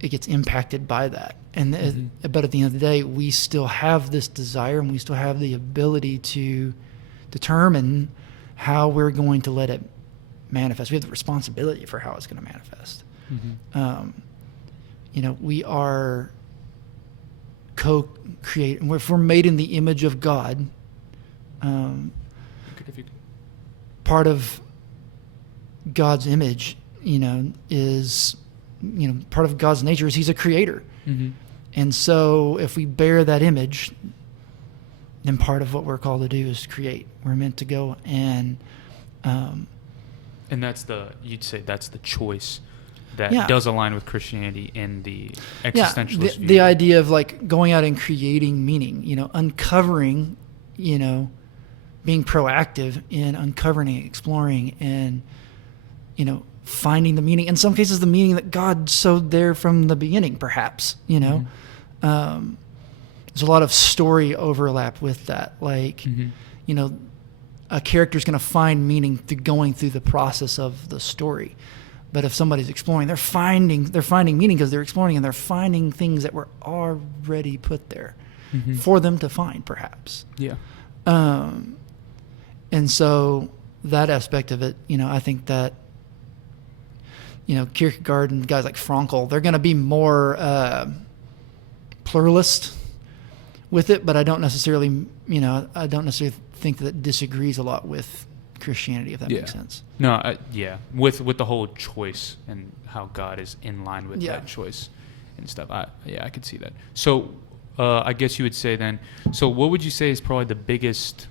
It gets impacted by that. And but at the end of the day, we still have this desire, and we still have the ability to determine how we're going to let it manifest. We have the responsibility for how it's going to manifest. We are co-create. If we're made in the image of God, part of God's image, is, part of God's nature is he's a creator. And so if we bear that image, then part of what we're called to do is create. We're meant to go and you'd say that's the choice that does align with Christianity in the existentialist view. The idea of like going out and creating meaning, uncovering, being proactive in uncovering and exploring and, finding the meaning. In some cases, the meaning that God sowed there from the beginning, perhaps, there's a lot of story overlap with that. Like, a character's going to find meaning through going through the process of the story. But if somebody's exploring, they're finding meaning because they're exploring, and they're finding things that were already put there for them to find, perhaps. Yeah. And so that aspect of it, I think that, Kierkegaard and guys like Frankl, they're going to be more pluralist with it, but I don't necessarily think that disagrees a lot with Christianity, if that makes sense. No, with the whole choice and how God is in line with that choice and stuff. I could see that. So I guess you would say then, so what would you say is probably the biggest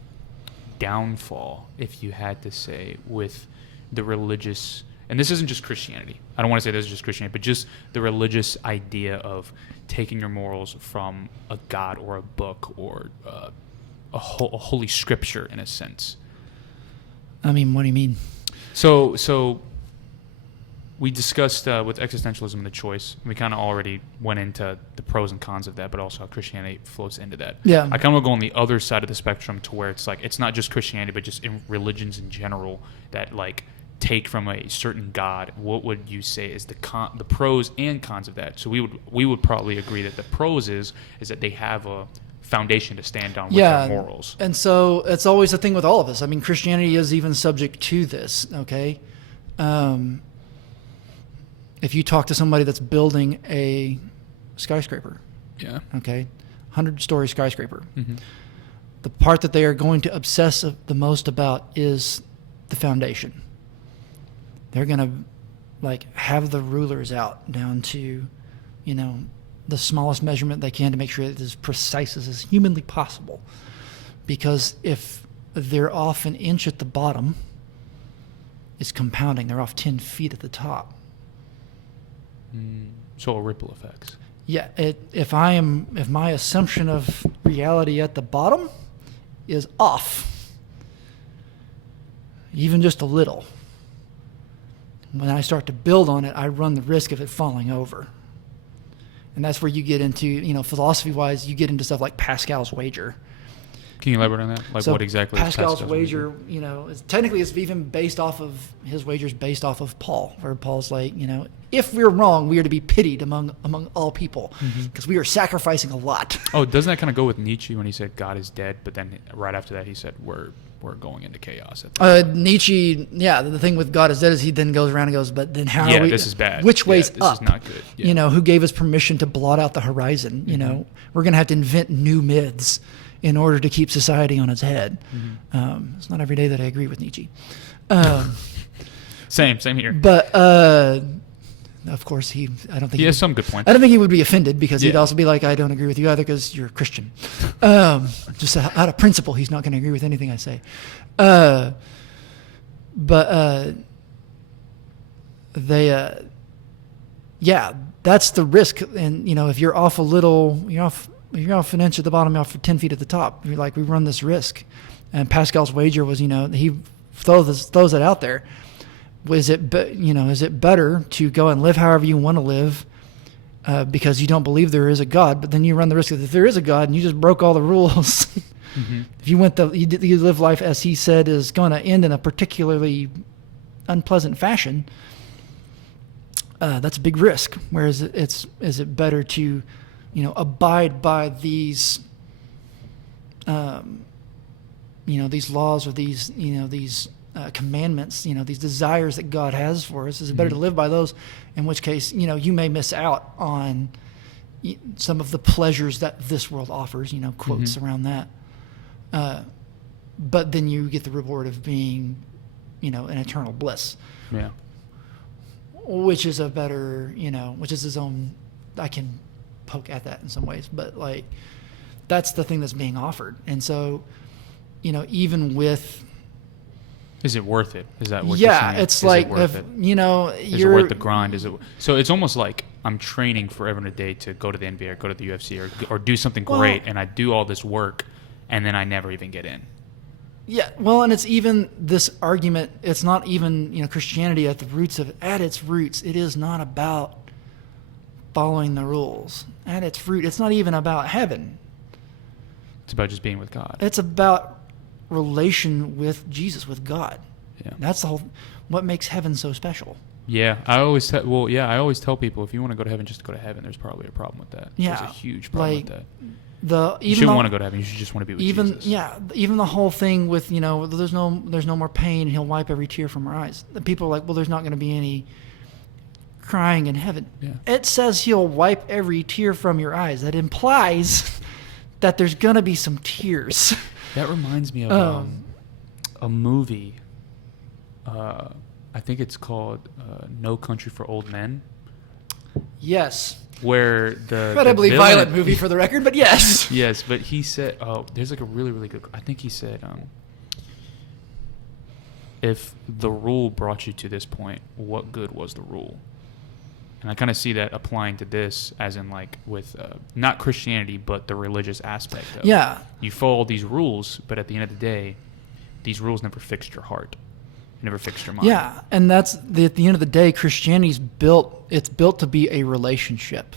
downfall, if you had to say, with the religious, and this isn't just Christianity, I don't want to say this is just Christianity, but just the religious idea of taking your morals from a God or a book or a holy scripture, in a sense? I mean, what do you mean? So we discussed with existentialism and the choice. We kind of already went into the pros and cons of that, but also how Christianity flows into that. Yeah. I kind of want to go on the other side of the spectrum to where it's like, it's not just Christianity, but just in religions in general that like take from a certain God. What would you say is the pros and cons of that? So we would probably agree that the pros is that they have a foundation to stand on with their morals. And so it's always a thing with all of us. I mean, Christianity is even subject to this, okay? If you talk to somebody that's building a skyscraper, okay, 100-story skyscraper, the part that they are going to obsess the most about is the foundation. They're going to like have the rulers out down to, the smallest measurement they can to make sure it is as precise as is humanly possible. Because if they're off an inch at the bottom, it's compounding. They're off 10 feet at the top. So ripple effects. Yeah. If my assumption of reality at the bottom is off, even just a little, when I start to build on it, I run the risk of it falling over. And that's where you get into, philosophy-wise, you get into stuff like Pascal's wager. Can you elaborate on that? Like, so what exactly is Pascal's wager, is technically it's even based off of his wagers based off of Paul, where Paul's like, if we're wrong, we are to be pitied among all people because we are sacrificing a lot. Oh, doesn't that kind of go with Nietzsche when he said God is dead, but then right after that he said we're going into chaos? Nietzsche, the thing with God is dead is he then goes around and goes, but then how are we? This is bad. Which way's this up? Is not good. Yeah. Who gave us permission to blot out the horizon? We're going to have to invent new myths in order to keep society on its head. It's not every day that I agree with Nietzsche. Same here. But of course, I don't think he has some good points. I don't think he would be offended because he'd also be like, I don't agree with you either because you're a Christian. Just out of principle, he's not going to agree with anything I say. That's the risk. And if you're off a little, you're off an inch at the bottom, you're off 10 feet at the top. You're like, we run this risk. And Pascal's wager was, he throws it out there. Is it better to go and live however you want to live because you don't believe there is a God, but then you run the risk that if there is a God and you just broke all the rules, if you you live life as he said is going to end in a particularly unpleasant fashion, that's a big risk. Whereas is it better to abide by these these laws or these commandments, these desires that God has for us? Is it better to live by those? In which case, you may miss out on some of the pleasures that this world offers, quotes around that. But then you get the reward of being, an eternal bliss. Yeah. Which is a better, which is his own, I can poke at that in some ways, but that's the thing that's being offered. And so, even with, is it worth it? Is that what you're saying? Yeah, it's is like, it worth it? Is it worth the grind? So it's almost like I'm training forever and a day to go to the NBA or go to the UFC or do something great, and I do all this work, and then I never even get in. Yeah, well, and it's even this argument, it's not even, Christianity at its roots, it is not about following the rules. At its root, it's not even about heaven. It's about just being with God. It's about relation with Jesus, with God. Yeah. That's what makes heaven so special. Yeah, I always tell people if you want to go to heaven, just go to heaven. There's probably a problem with that. Yeah, there's a huge problem with that. You shouldn't want to go to heaven. You should just want to be with Jesus. Even the whole thing with there's no more pain. He'll wipe every tear from our eyes. The people are like, well, there's not going to be any crying in heaven. Yeah. It says he'll wipe every tear from your eyes. That implies that there's going to be some tears. That reminds me of a movie. I think it's called No Country for Old Men. Yes. Where the incredibly violent movie for the record, but yes. Yes, but he said, there's like a really, really good, I think he said, if the rule brought you to this point, what good was the rule? And I kind of see that applying to this as in like with not Christianity, but the religious aspect of it. Yeah. You follow these rules, but at the end of the day, these rules never fixed your heart. Never fixed your mind. Yeah, and that's at the end of the day, Christianity's built to be a relationship.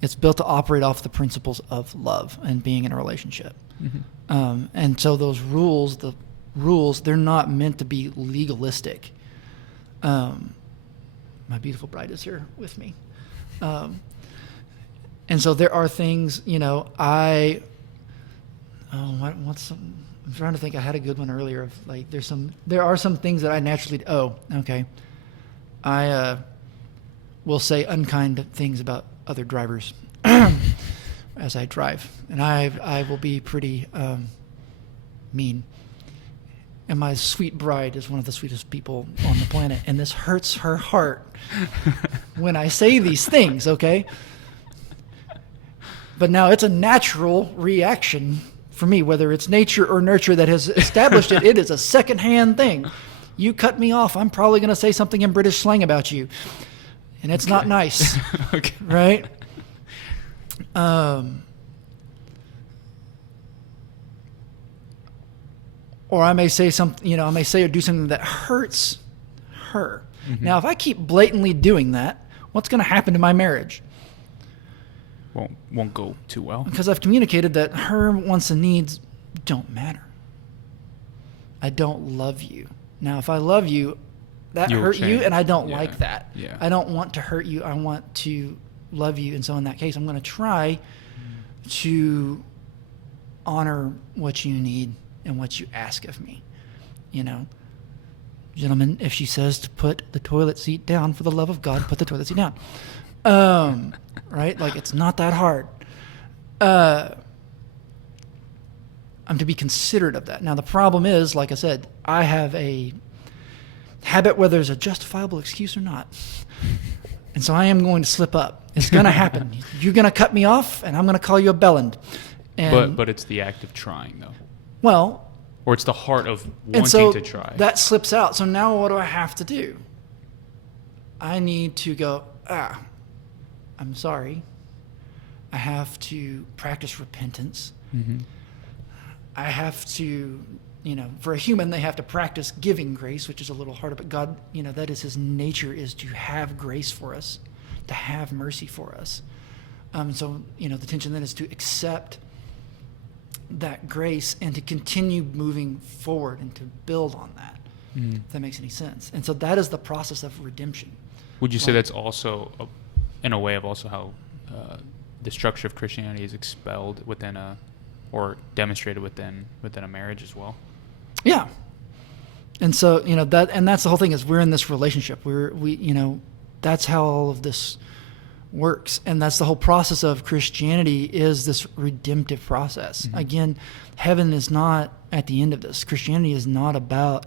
It's built to operate off the principles of love and being in a relationship. Mm-hmm. And so those rules, they're not meant to be legalistic. My beautiful bride is here with me. And so there are things, I'm trying to think. I had a good one earlier of like there are some things that I naturally I will say unkind things about other drivers as I drive, and I will be pretty mean. And my sweet bride is one of the sweetest people on the planet, and this hurts her heart when I say these things, okay? But now it's a natural reaction for me, whether it's nature or nurture that has established it. It is a secondhand thing. You cut me off, I'm probably going to say something in British slang about you, and it's not nice, okay. Right? Or I may say something, I may say or do something that hurts her. Mm-hmm. Now, if I keep blatantly doing that, what's going to happen to my marriage? Won't go too well. Because I've communicated that her wants and needs don't matter. I don't love you. Now, if I love you, that You'll hurt you, change. and I don't Yeah. like that. Yeah. I don't want to hurt you. I want to love you. And so in that case, I'm going to try to honor what you need and what you ask of me. You know, gentlemen, if she says to put the toilet seat down, for the love of God, put the toilet seat down. Right? Like, it's not that hard. I'm to be considerate of that. Now, the problem is, like I said, I have a habit, whether there's a justifiable excuse or not. And so I am going to slip up. It's going to happen. You're going to cut me off, and I'm going to call you a bellend. And, But it's the act of trying, though. well, Or it's the heart of wanting and so to try. that slips out. So now what do I have to do? I need to go, I'm sorry. I have to practice repentance. Mm-hmm. I have to, for a human, they have to practice giving grace, which is a little harder. But God, that is his nature, is to have grace for us, to have mercy for us. So, the tension then is to accept that grace and to continue moving forward and to build on that, if that makes any sense. And so that is the process of redemption. Would you say that's also, in a way, of also how the structure of Christianity is expelled within or demonstrated within a marriage as well? Yeah. And so, that's the whole thing, is we're in this relationship. That's how all of this works. And that's the whole process of Christianity, is this redemptive process. Mm-hmm. Again, heaven is not at the end of this. Christianity is not about,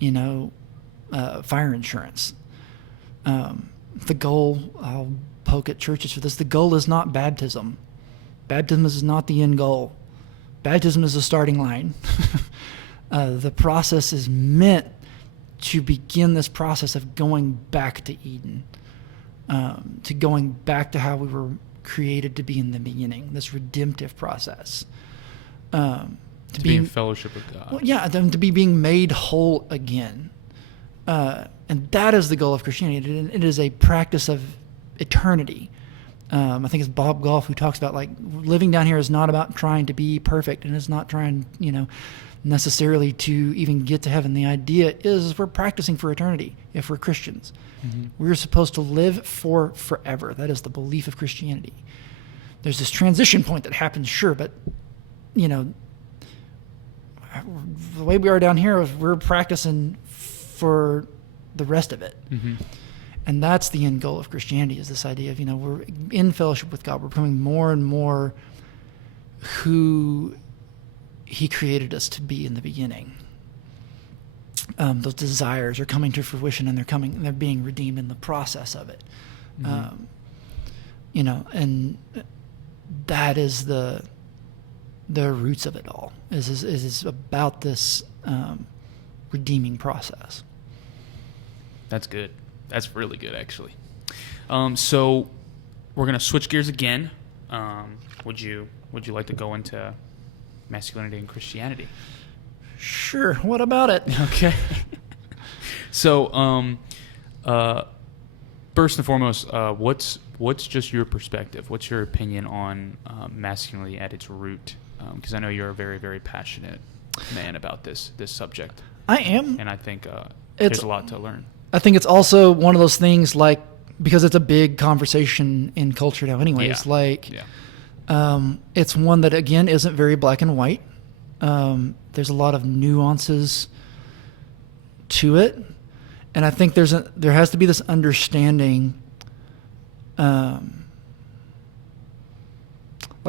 fire insurance. The goal, I'll poke at churches for this, the goal is not baptism. Baptism is not the end goal. Baptism is the starting line. The process is meant to begin this process of going back to Eden, to going back to how we were created to be in the beginning, this redemptive process. To be in fellowship with God. Well, yeah, to be being made whole again. And that is the goal of Christianity. It is a practice of eternity. I think it's Bob Goff who talks about, like, living down here is not about trying to be perfect, and it's not trying, necessarily to even get to heaven. The idea is we're practicing for eternity if we're Christians. Mm-hmm. We're supposed to live for forever. That is the belief of Christianity. There's this transition point that happens, sure, but, the way we are down here is we're practicing for the rest of it. Mm-hmm. And that's the end goal of Christianity, is this idea of, we're in fellowship with God. We're becoming more and more who he created us to be in the beginning. Those desires are coming to fruition, and they're being redeemed in the process of it. Mm-hmm. And that is the roots of it all, is about this redeeming process. That's good. That's really good, actually. So we're going to switch gears again. Would you like to go into masculinity and Christianity? Sure. What about it? Okay. So, first and foremost, what's just your perspective? What's your opinion on masculinity at its root? Because I know you're a very, very passionate man about this subject. I am. And I think there's a lot to learn. I think it's also one of those things, like, because it's a big conversation in culture now anyways, it's one that, again, isn't very black and white. There's a lot of nuances to it. And I think there has to be this understanding, like,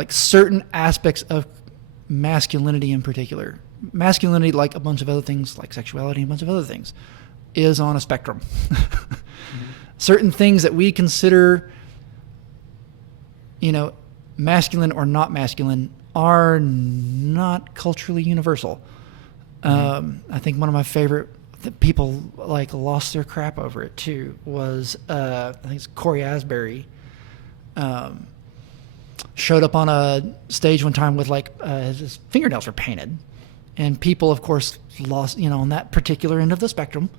certain aspects of masculinity in particular. Masculinity, like a bunch of other things, like sexuality and a bunch of other things, is on a spectrum. Mm-hmm. Certain things that we consider, masculine or not masculine, are not culturally universal. Mm-hmm. I think one of my favorite people, like, lost their crap over it too, was I think it's Corey Asbury. Showed up on a stage one time with, like, his fingernails were painted, and people, of course, lost, on that particular end of the spectrum.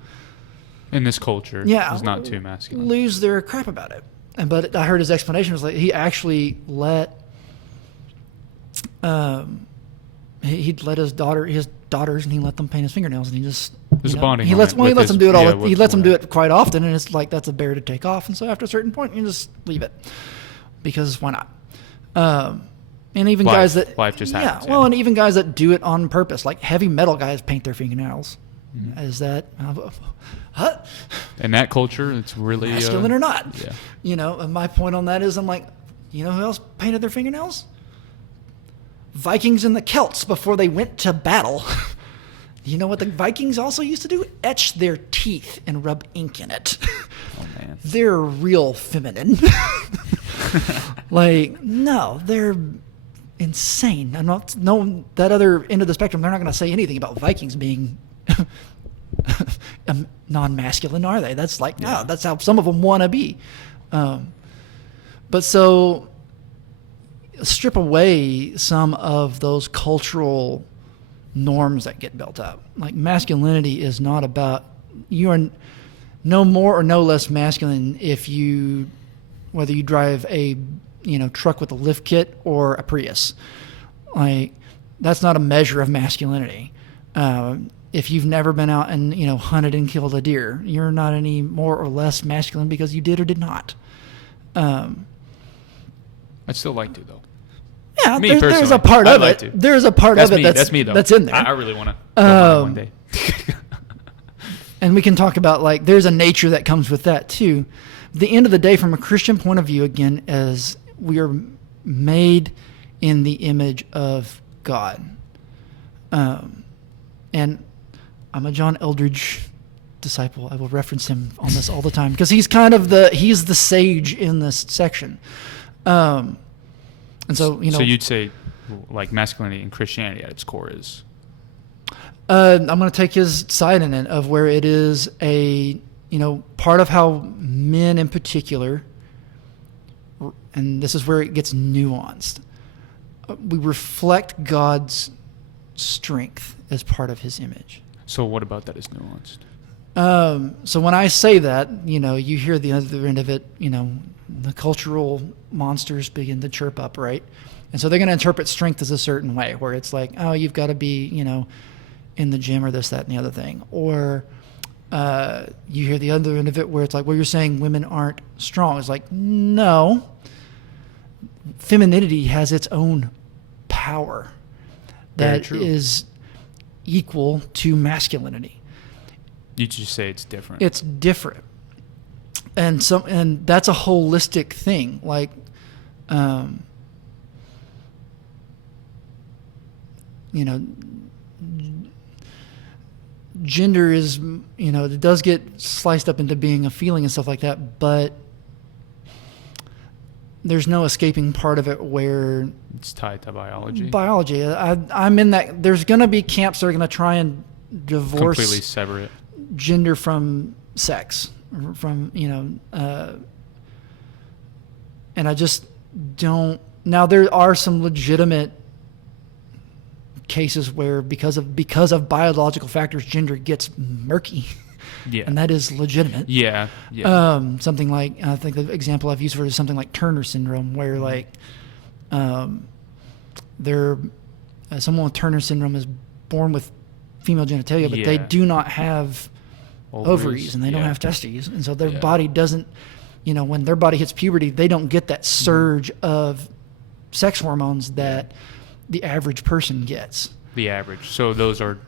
In this culture, is not too masculine. Lose their crap about it. But I heard his explanation was, like, he actually let he'd let his daughters, and he let them paint his fingernails, and he just There's a bonding. he lets them do it all. He lets them do it. it quite often, and it's like that's a bear to take off. And so after a certain point, you just leave it because why not? And even guys that life just happens. Yeah, well, and even guys that do it on purpose, like heavy metal guys paint their fingernails. Mm-hmm. Is that in that culture? It's really masculine or not? Yeah. And my point on that is, I'm like, who else painted their fingernails? Vikings and the Celts before they went to battle. You know what the Vikings also used to do? Etch their teeth and rub ink in it. Oh man, they're real feminine. Like, no, they're insane. I'm not that other end of the spectrum. They're not going to say anything about Vikings being non-masculine, are they? That's like, no, that's how some of them want to be. But so strip away some of those cultural norms that get built up. Like, masculinity is not about, you are no more or no less masculine whether you drive a truck with a lift kit or a Prius. Like, that's not a measure of masculinity. If you've never been out and hunted and killed a deer, you're not any more or less masculine because you did or did not. I'd still like to, though. Yeah, there's a part of it. There's a part of it that's me, though. That's in there. I really want to one day. And we can talk about, like, there's a nature that comes with that too. The end of the day, from a Christian point of view, again, as we are made in the image of God. And I'm a John Eldridge disciple. I will reference him on this all the time because he's he's the sage in this section. And so, So you'd say, like, masculinity in Christianity at its core is? I'm going to take his side in it of where it is part of how men in particular, and this is where it gets nuanced, we reflect God's strength as part of his image. So what about that is nuanced? So when I say that, you hear the other end of it, the cultural monsters begin to chirp up, right? And so they're going to interpret strength as a certain way, where it's like, oh, you've got to be, in the gym or this, that, and the other thing. Or you hear the other end of it where it's like, well, you're saying women aren't strong. It's like, no. Femininity has its own power that is equal to masculinity. You just say it's different. It's different. And that's a holistic thing. Like, gender is, it does get sliced up into being a feeling and stuff like that, but there's no escaping part of it where it's tied to biology. I'm in that. There's going to be camps that are going to try and divorce, completely sever it, gender from sex, from and I just don't. Now there are some legitimate cases where because of biological factors, gender gets murky. Yeah. And that is legitimate. Yeah. Something like, I think the example I've used for it is something like Turner syndrome, where like someone with Turner syndrome is born with female genitalia, but they do not have ovaries and they don't have testes, and so their body doesn't, when their body hits puberty, they don't get that surge of sex hormones that the average person gets. The average. So those are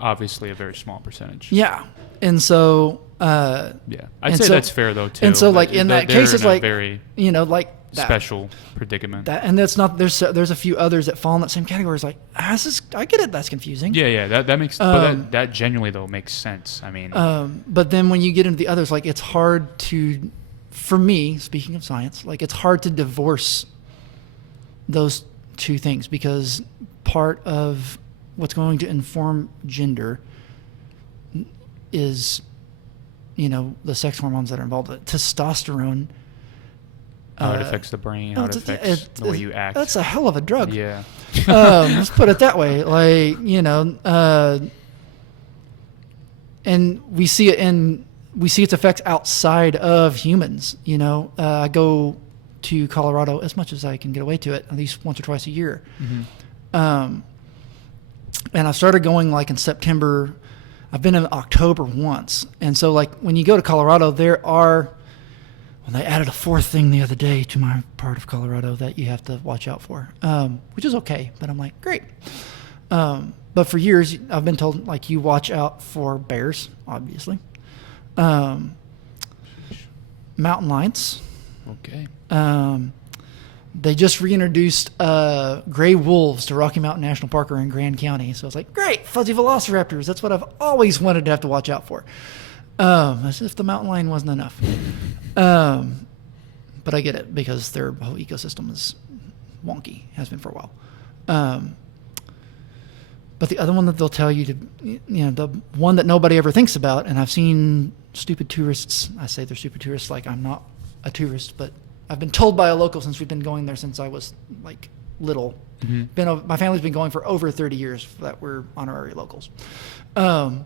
obviously a very small percentage. Yeah. And so I'd say that's fair though too. And so like in that case, it's like very like that, special predicament. That, and that's not, there's a few others that fall in that same category. It's like, I get it, that's confusing. Yeah, that makes but that genuinely though makes sense. I mean, but then when you get into the others, like it's hard to, for me, speaking of science, like it's hard to divorce those two things, because part of what's going to inform gender is, the sex hormones that are involved with it. Testosterone. How it affects the brain, how it affects the way you act. That's a hell of a drug. Yeah. Let's put it that way. Like, and we see its effects outside of humans. I go to Colorado as much as I can get away to it, at least once or twice a year. Mm-hmm. And I started going like in September. I've been in October once. And so like when you go to Colorado, they added a fourth thing the other day to my part of Colorado that you have to watch out for, which is okay. But I'm like, great. But for years, I've been told, like, you watch out for bears, obviously. Mountain lions. Okay. They just reintroduced gray wolves to Rocky Mountain National Park or in Grand County. So I was like, great, fuzzy velociraptors. That's what I've always wanted to have to watch out for. As if the mountain lion wasn't enough. But I get it because their whole ecosystem is wonky, has been for a while. But the other one that they'll tell you to, the one that nobody ever thinks about, and I've seen stupid tourists, I say they're stupid tourists like I'm not a tourist, but I've been told by a local since we've been going there since I was like little. Mm-hmm. My family's been going for over 30 years that we're honorary locals. And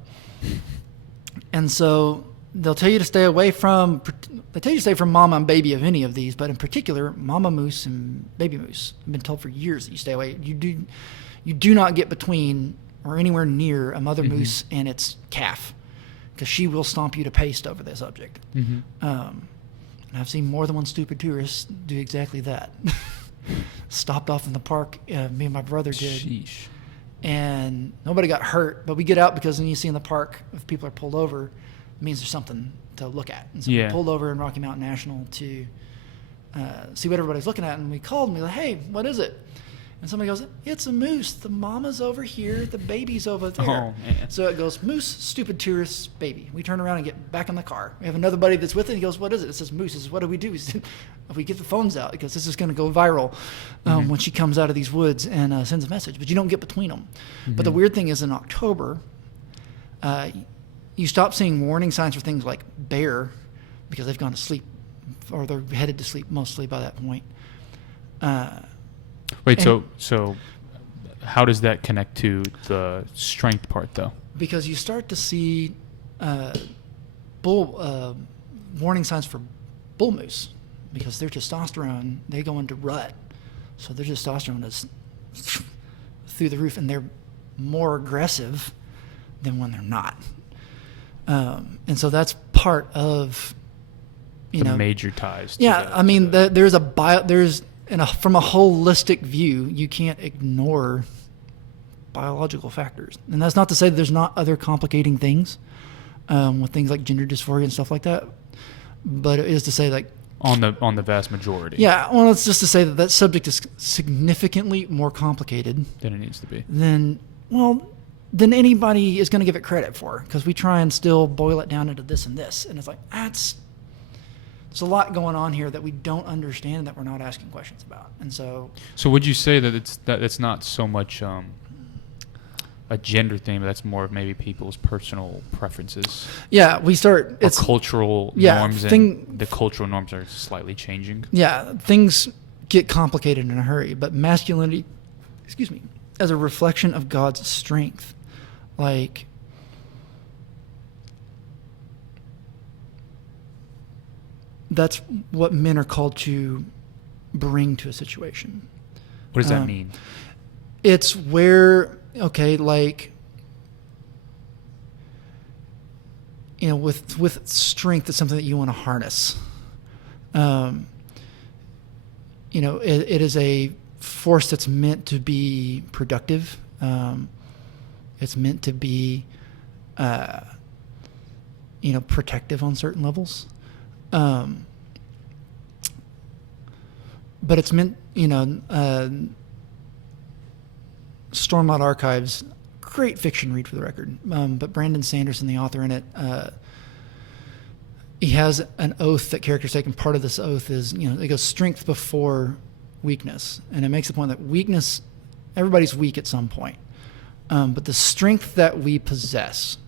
so they'll tell you to stay away from, mama and baby of any of these, but in particular, mama moose and baby moose. I've been told for years that you stay away. You do not get between or anywhere near a mother mm-hmm. moose and its calf because she will stomp you to paste over this object. Mm-hmm. And I've seen more than one stupid tourist do exactly that. Stopped off in the park, me and my brother did. Sheesh. And nobody got hurt, but we get out because when you see in the park, if people are pulled over, it means there's something to look at. And so we pulled over in Rocky Mountain National to see what everybody's looking at, and we called and we were like, hey, what is it? And somebody goes, it's a moose. The mama's over here. The baby's over there. Oh, man. So it goes, moose, stupid tourist, baby. We turn around and get back in the car. We have another buddy that's with it. He goes, what is it? It says moose. He says, what do? He said, we get the phones out because this is going to go viral when she comes out of these woods and sends a message. But you don't get between them. Mm-hmm. But the weird thing is in October, you stop seeing warning signs for things like bear because they've gone to sleep or they're headed to sleep mostly by that point. Wait, so how does that connect to the strength part, though? Because you start to see warning signs for bull moose because their testosterone, they go into rut. So their testosterone is through the roof, and they're more aggressive than when they're not. And so that's part of, major ties. Yeah, I mean, from a holistic view, you can't ignore biological factors. And that's not to say that there's not other complicating things with things like gender dysphoria and stuff like that. But it is to say, like, on the vast majority. Yeah, well, it's just to say that subject is significantly more complicated than it needs to be. Than anybody is going to give it credit for, because we try and still boil it down into this and this. And it's like, there's a lot going on here that we don't understand and that we're not asking questions about. And so would you say that it's not so much a gender thing, but that's more of maybe people's personal preferences? Yeah, it's cultural norms, and the cultural norms are slightly changing. Yeah, things get complicated in a hurry, but masculinity, as a reflection of God's strength, like, that's what men are called to bring to a situation. What does that mean? It's where, with strength, it's something that you want to harness. It is a force that's meant to be productive. It's meant to be, protective on certain levels. But it's meant, Stormlight Archives, great fiction read for the record. But Brandon Sanderson, the author in it, he has an oath that characters take, and part of this oath is, it goes strength before weakness. And it makes the point that weakness, everybody's weak at some point. But the strength that we possess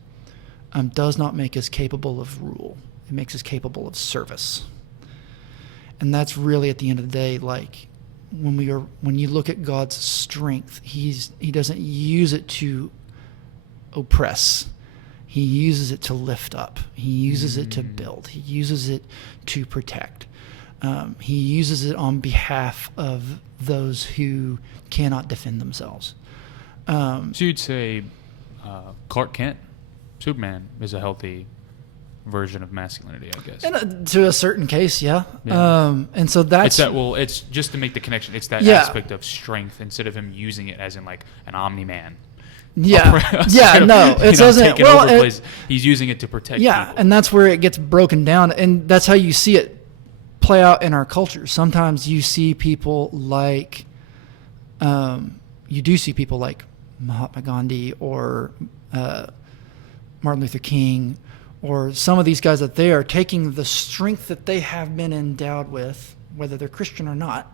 does not make us capable of rule. It makes us capable of service. And that's really, at the end of the day, like, when you look at God's strength, he doesn't use it to oppress. He uses it to lift up. He uses it to build. He uses it to protect. He uses it on behalf of those who cannot defend themselves. So you'd say Clark Kent, Superman, is a healthy version of masculinity, I guess. And to a certain case, yeah. And so that's... It's just to make the connection. It's that aspect of strength instead of him using it as in like an Omni-Man. Yeah. No. It doesn't... He's using it to protect people. And that's where it gets broken down. And that's how you see it play out in our culture. Sometimes you see people like... you do see people like Mahatma Gandhi or Martin Luther King, or some of these guys that they are taking the strength that they have been endowed with, whether they're Christian or not,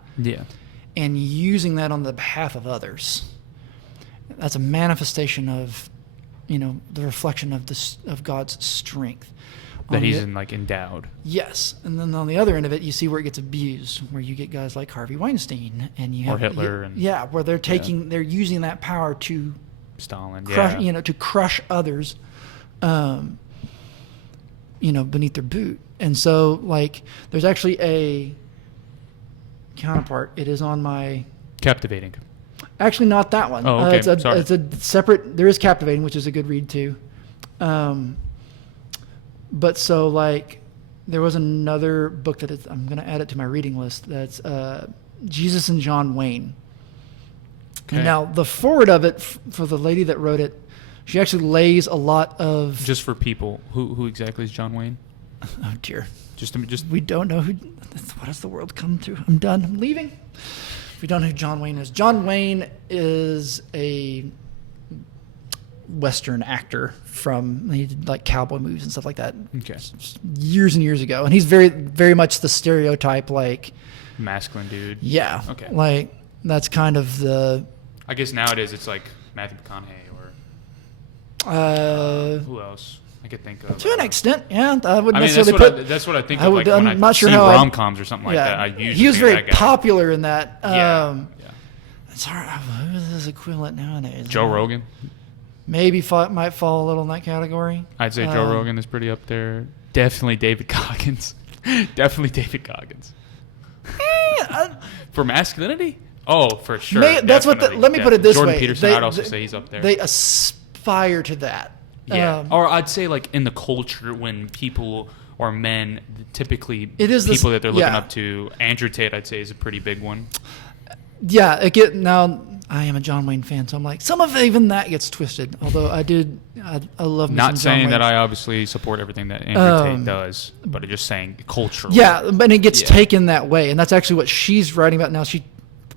and using that on the behalf of others. That's a manifestation of, the reflection of God's strength. That he's endowed. Yes. And then on the other end of it, you see where it gets abused, where you get guys like Harvey Weinstein and you have Hitler. Where they're using that power to Stalin, crush, to crush others, beneath their boot. And so there's actually a counterpart. It is on my... Captivating. Actually, not that one. Oh, okay. It's a separate... There is Captivating, which is a good read too. But so there was another book that I'm going to add it to my reading list. That's Jesus and John Wayne. Okay. And now the forward of it for the lady that wrote it, she actually lays a lot of... Just for people, who exactly is John Wayne? Oh dear. Just we don't know who... What has the world come to? I'm done. I'm leaving. We don't know who John Wayne is. John Wayne is a Western actor he did cowboy movies and stuff like that. Okay. Years and years ago. And he's very, very much the stereotype, masculine dude. Yeah. Okay. That's kind of the... I guess nowadays it's Matthew McConaughey or... who else I could think of? To an extent, yeah. I wouldn't necessarily that's what I think of when I see rom-coms or something like that. He was very popular in that. Yeah. It's hard. Who is his equivalent nowadays? Joe Rogan. Maybe might fall a little in that category. I'd say Joe Rogan is pretty up there. Definitely David Goggins. For masculinity? Oh, for sure. That's let me put it this way. Jordan Peterson, I'd also say he's up there. They aspire to that. Yeah. Or I'd say in the culture when people or men, typically it is people that they're looking up to. Andrew Tate, I'd say, is a pretty big one. Yeah. Now, I am a John Wayne fan, so I'm some of even that gets twisted. Although I love me Not some saying John that Wayne. I obviously support everything that Andrew Tate does, but just saying culturally. Yeah, but it gets taken that way, and that's actually what she's writing about now.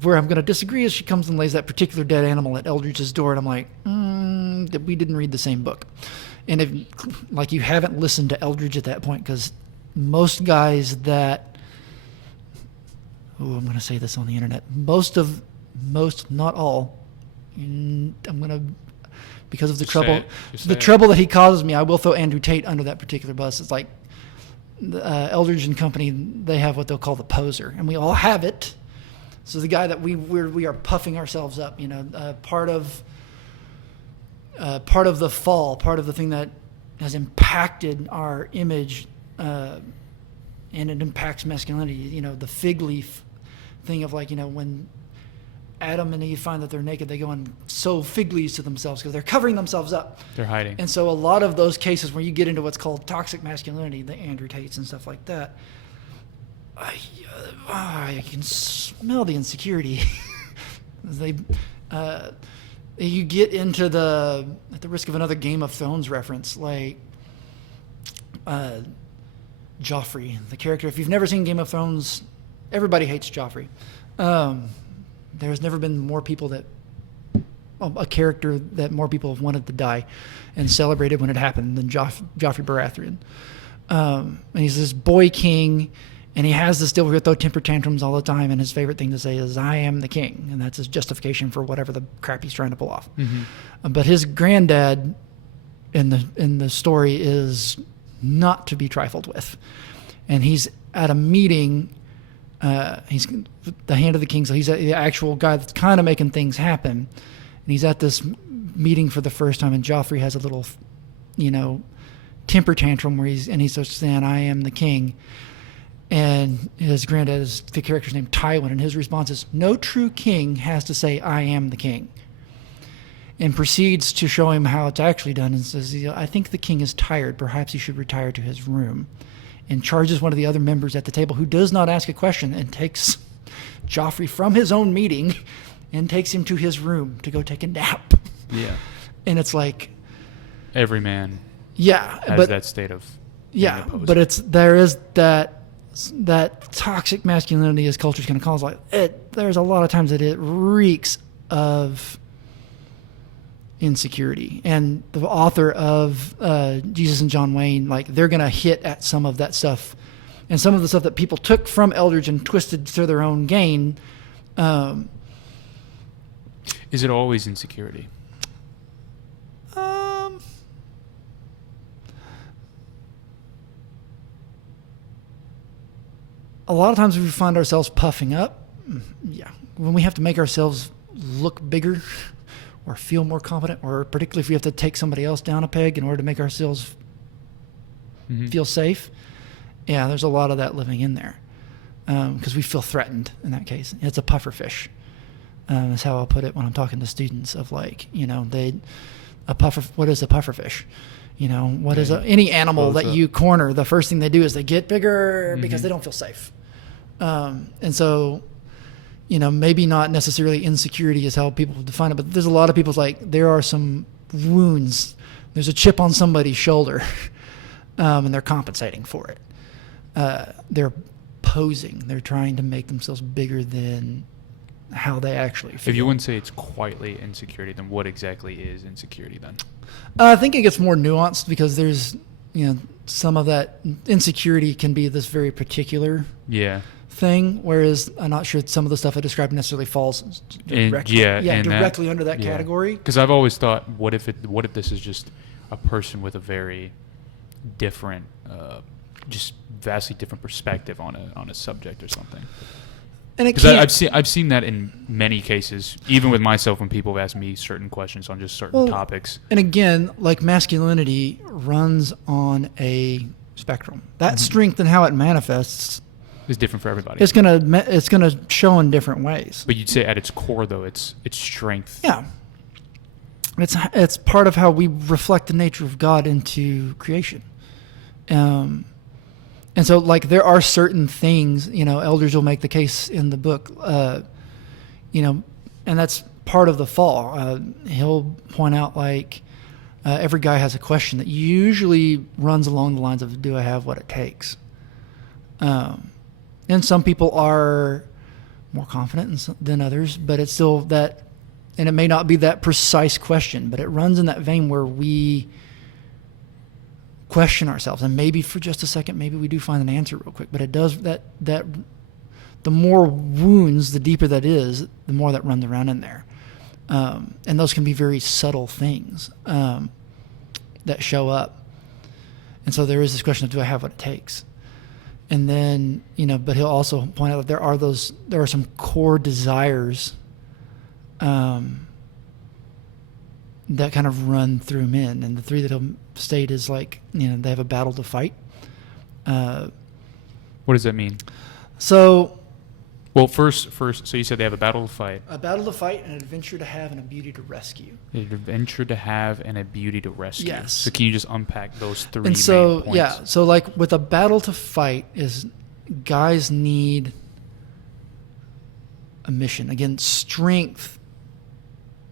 Where I'm going to disagree is she comes and lays that particular dead animal at Eldridge's door, and I'm like, we didn't read the same book. And if you haven't listened to Eldridge at that point, because most guys that, I'm going to say this on the internet, most, not all, because of the trouble that he causes me, I will throw Andrew Tate under that particular bus. It's Eldridge and Company, they have what they'll call the poser, and we all have it. So the guy that we are puffing ourselves up, part of the fall, part of the thing that has impacted our image, and it impacts masculinity. The fig leaf thing of when Adam and Eve find that they're naked, they go and sew fig leaves to themselves because they're covering themselves up. They're hiding. And so a lot of those cases where you get into what's called toxic masculinity, the Andrew Tates and stuff like that, I can smell the insecurity. You get into at the risk of another Game of Thrones reference, Joffrey, the character. If you've never seen Game of Thrones, everybody hates Joffrey. There's never been more people a character that more people have wanted to die and celebrated when it happened than Joffrey Baratheon. And he's this boy king. And he has this deal where he'll throw temper tantrums all the time, and his favorite thing to say is, I am the king. And that's his justification for whatever the crap he's trying to pull off. Mm-hmm. But his granddad in the story is not to be trifled with. And he's at a meeting, he's the hand of the king, so he's the actual guy that's kind of making things happen. And he's at this meeting for the first time, and Joffrey has a little, temper tantrum where he starts saying, I am the king. And his granddad is the character's named Tywin, and his response is, no true king has to say, I am the king. and proceeds to show him how it's actually done and says, I think the king is tired. Perhaps he should retire to his room. And charges one of the other members at the table who does not ask a question and takes Joffrey from his own meeting and takes him to his room to go take a nap. Yeah. And it's like... Every man has that state of... Yeah, but there is that toxic masculinity as culture's going to call it. There's a lot of times that it reeks of insecurity, and the author of Jesus and John Wayne, like, they're going to hit at some of that stuff, and some of the stuff that people took from Eldridge and twisted to their own gain. Is it always insecurity? A lot of times we find ourselves puffing up. Yeah. When we have to make ourselves look bigger or feel more confident, or particularly if we have to take somebody else down a peg in order to make ourselves feel safe. Yeah, there's a lot of that living in there because we feel threatened in that case. It's a puffer fish. Is how I'll put it when I'm talking to students of, like, what is a puffer fish? What is any animal that you corner? The first thing they do is they get bigger because they don't feel safe. And so, maybe not necessarily insecurity is how people define it, but there's a lot of people's, like, there are some wounds. There's a chip on somebody's shoulder, and they're compensating for it. They're posing. They're trying to make themselves bigger than how they actually feel. If you wouldn't say it's quietly insecurity, then what exactly is insecurity then? I think it gets more nuanced because there's, some of that insecurity can be this very particular thing, whereas I'm not sure some of the stuff I described necessarily falls directly under that category. Because I've always thought, what if this is just a person with a very different, just vastly different perspective on a subject or something. Because I've seen that in many cases, even with myself, when people have asked me certain questions on just certain topics. And again, like, masculinity runs on a spectrum. That strength and how it manifests is different for everybody. It's gonna show in different ways. But you'd say at its core, though, it's strength. Yeah. It's part of how we reflect the nature of God into creation. And so, like, there are certain things, elders will make the case in the book, and that's part of the fall. He'll point out, like, every guy has a question that usually runs along the lines of, do I have what it takes? And some people are more confident than others, but it's still that, and it may not be that precise question, but it runs in that vein where we question ourselves, and maybe for just a second, maybe we do find an answer real quick, but it does that the more wounds, the deeper that is, the more that runs around in there, and those can be very subtle things that show up. And so there is this question of, do I have what it takes? And then, but he'll also point out that there are some core desires that kind of run through men, and the three that he'll state is, like, they have a battle to fight. What does that mean? So, well, first, so you said they have a battle to fight. A battle to fight, an adventure to have, and a beauty to rescue. An adventure to have, and a beauty to rescue. Yes. So can you just unpack those three main points? Yeah. So, like, with a battle to fight is guys need a mission. Again, strength,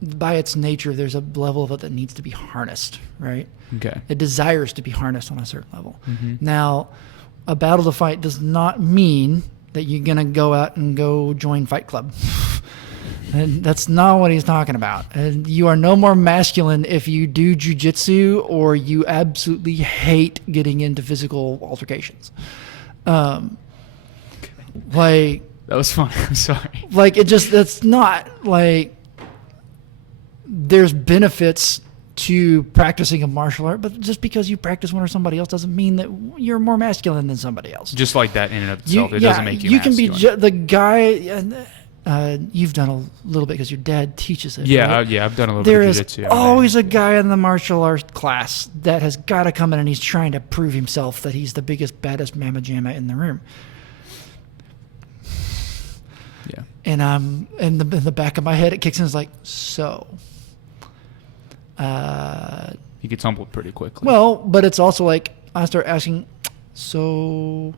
by its nature, there's a level of it that needs to be harnessed, right? Okay. It desires to be harnessed on a certain level. Mm-hmm. Now, a battle to fight does not mean that you're going to go out and go join Fight Club. And that's not what he's talking about. And you are no more masculine if you do jujitsu or you absolutely hate getting into physical altercations. Like, that was funny. I'm sorry. Like, that's not, like, there's benefits to practicing a martial art, but just because you practice one or somebody else doesn't mean that you're more masculine than somebody else. Just like that in and of itself, it doesn't make you masculine. You can be the guy. You've done a little bit because your dad teaches it. Yeah, right? I've done a little bit of jiu-jitsu. There is always a guy in the martial arts class that has got to come in and he's trying to prove himself that he's the biggest, baddest mamma jamma in the room. Yeah. And in the back of my head, it kicks in. It's like, so He gets humbled pretty quickly. Well, but it's also like I start asking, so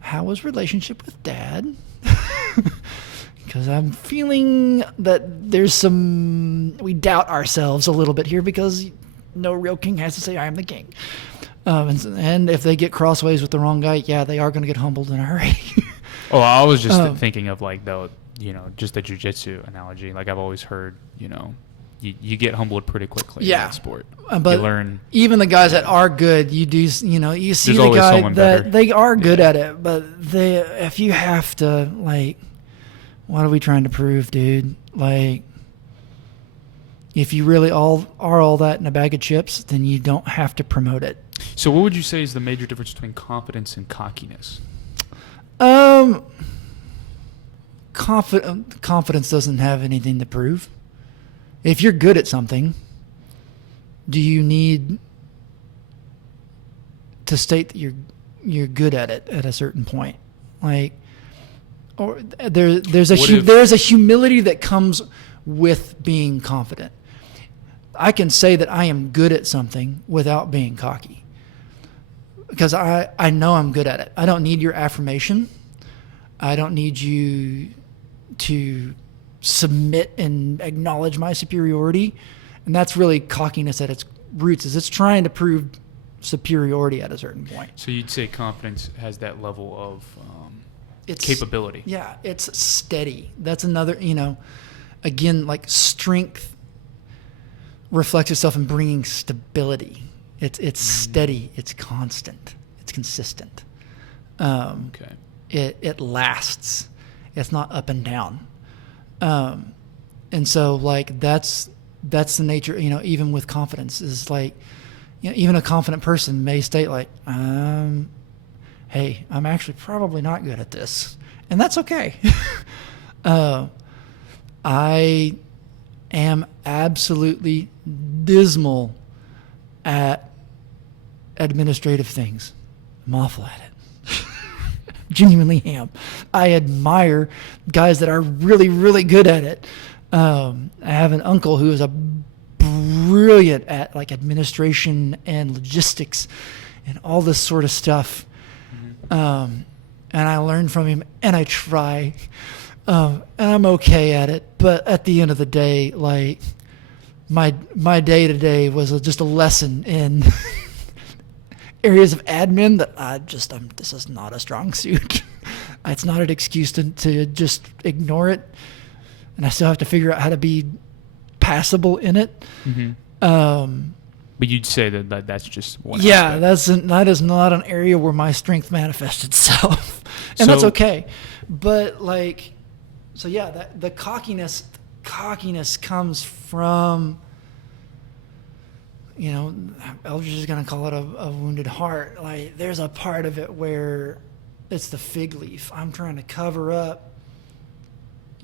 how was relationship with dad? Because I'm feeling that we doubt ourselves a little bit here because no real king has to say I am the king. And if they get crossways with the wrong guy, yeah, they are going to get humbled in a hurry. Oh, I was just thinking of like just the jiu-jitsu analogy. Like I've always heard, you get humbled pretty quickly in that sport. But you learn. Even the guys that are good, you see the guy that better. They are good at it, but if you have to, like, what are we trying to prove, dude? Like, if you really are all that in a bag of chips, then you don't have to promote it. So what would you say is the major difference between confidence and cockiness? Confidence doesn't have anything to prove. If you're good at something, do you need to state that you're good at it at a certain point? Like, or there's a humility that comes with being confident. I can say that I am good at something without being cocky because I know I'm good at it. I don't need your affirmation. I don't need you to submit and acknowledge my superiority. And that's really cockiness at its roots, is it's trying to prove superiority at a certain point. So you'd say confidence has that level of capability. Yeah, it's steady. That's another, again, like strength reflects itself in bringing stability. It's steady. It's constant. It's consistent. Okay. It lasts. It's not up and down. And so like that's the nature, even with confidence is like, even a confident person may state like, hey, I'm actually probably not good at this. And that's okay. I am absolutely dismal at administrative things. I'm awful at it. Genuinely am. I admire guys that are really, really good at it. I have an uncle who is brilliant at like administration and logistics and all this sort of stuff. Mm-hmm. And I learn from him and I try. And I'm okay at it. But at the end of the day, like my day-to-day was just a lesson in areas of admin that this is not a strong suit. It's not an excuse to just ignore it. And I still have to figure out how to be passable in it. Mm-hmm. But you'd say that's just one aspect. That is not an area where my strength manifests itself. And that's okay. But like, so yeah, the cockiness comes from, Eldridge is going to call it a wounded heart. Like there's a part of it where it's the fig leaf. I'm trying to cover up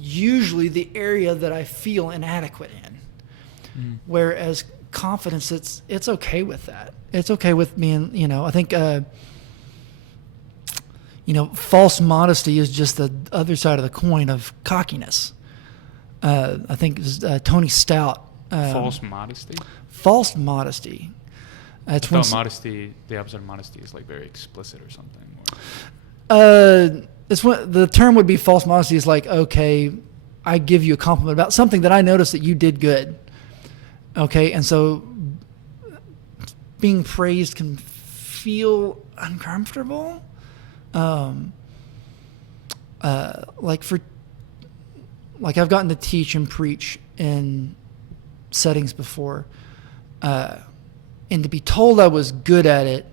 usually the area that I feel inadequate in. Whereas confidence, it's okay with that. It's okay with being, I think, false modesty is just the other side of the coin of cockiness. I think Tony Stout. False modesty? False modesty. I thought modesty, the opposite of modesty is like very explicit or something. It's when the term would be false modesty is like, okay, I give you a compliment about something that I noticed that you did good. Okay, and so being praised can feel uncomfortable. Like I've gotten to teach and preach in settings before, and to be told I was good at it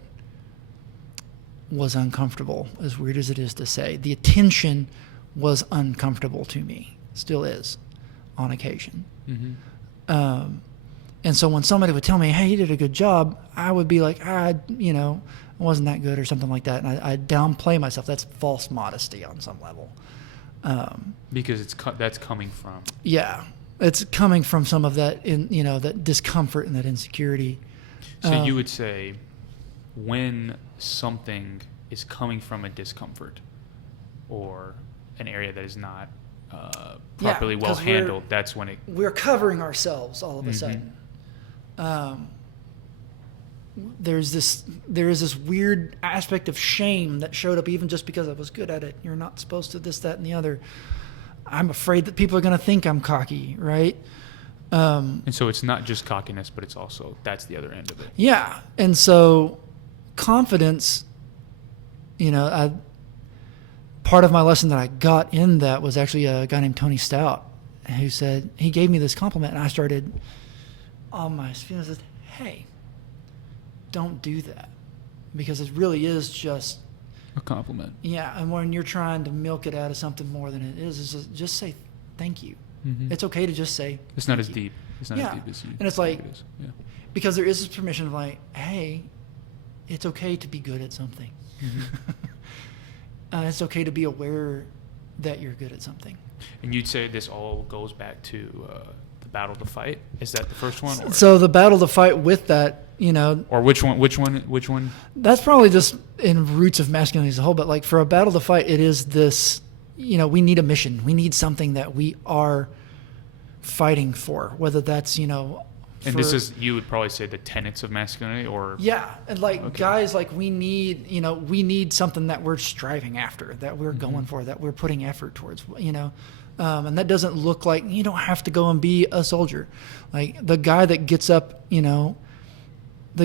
was uncomfortable, as weird as it is to say. The attention was uncomfortable to me, still is, on occasion. Mm-hmm. And so when somebody would tell me, hey, you did a good job, I would be like, I wasn't that good or something like that. And I downplay myself. That's false modesty on some level. Because that's coming from. Yeah. It's coming from some of that, that discomfort and that insecurity. So you would say when something is coming from a discomfort or an area that is not properly well handled, that's when we're covering ourselves all of a sudden. there is this weird aspect of shame that showed up even just because I was good at it. You're not supposed to this, that, and the other. I'm afraid that people are going to think I'm cocky, right? And so it's not just cockiness, but it's also, that's the other end of it. Yeah. And so confidence, part of my lesson that I got in that was actually a guy named Tony Stout, who said, he gave me this compliment, and I started on my feelings, said, hey, don't do that, because it really is just a compliment. Yeah, and when you're trying to milk it out of something more than it is just say thank you. Mm-hmm. It's okay to just say it's not as deep. It's not as deep as you. And it's like, it is. Yeah. Because there is this permission of like, hey, it's okay to be good at something. Mm-hmm. It's okay to be aware that you're good at something. And you'd say this all goes back to the battle to fight? Is that the first one? Or? So the battle to fight with that, Or which one? That's probably just in roots of masculinity as a whole. But like for a battle to fight, it is this, we need a mission. We need something that we are fighting for, whether that's, And this is, you would probably say, the tenets of masculinity, or yeah, and guys, we need something that we're striving after, that we're going for, that we're putting effort towards, and that doesn't look like you don't have to go and be a soldier, like the guy that gets up, the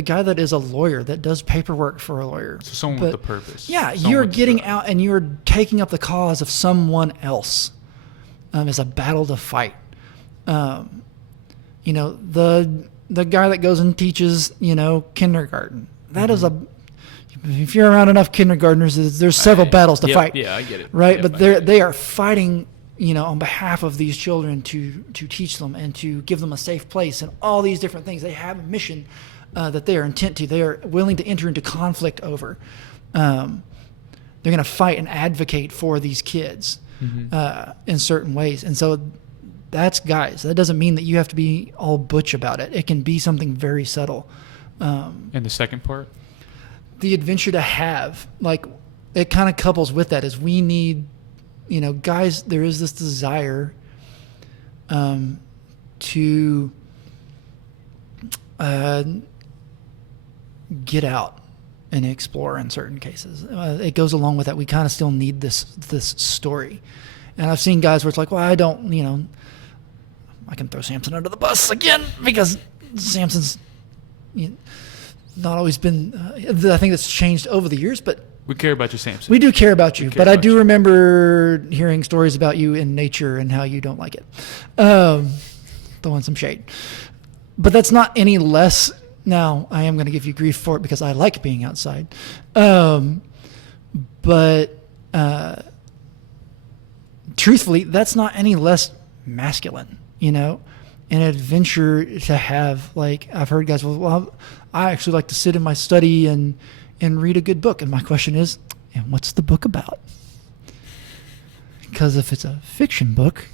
guy that is a lawyer that does paperwork for a lawyer, so someone with a purpose. Yeah, you're getting out and you're taking up the cause of someone else. As a battle to fight. The guy that goes and teaches, kindergarten. That is if you're around enough kindergartners, there's several battles to fight. Yeah, I get it. Right, but they are fighting, on behalf of these children to teach them and to give them a safe place and all these different things. They have a mission that they are intent to. They are willing to enter into conflict over. They're going to fight and advocate for these kids in certain ways, and so. That's guys. That doesn't mean that you have to be all butch about it. It can be something very subtle. And the second part? The adventure to have, it kind of couples with that, is we need, guys, there is this desire to get out and explore in certain cases. It goes along with that. We kind of still need this story. And I've seen guys where it's like, well, I don't, I can throw Samson under the bus again because Samson's not always been, I think that's changed over the years, but we care about you, Samson. We do care about you, but I do remember hearing stories about you in nature and how you don't like it. Throwing some shade. But that's not any less. Now, I am going to give you grief for it because I like being outside. But truthfully, that's not any less masculine, an adventure to have. I've heard guys, well, I actually like to sit in my study and read a good book. And my question is, and what's the book about? Because if it's a fiction book,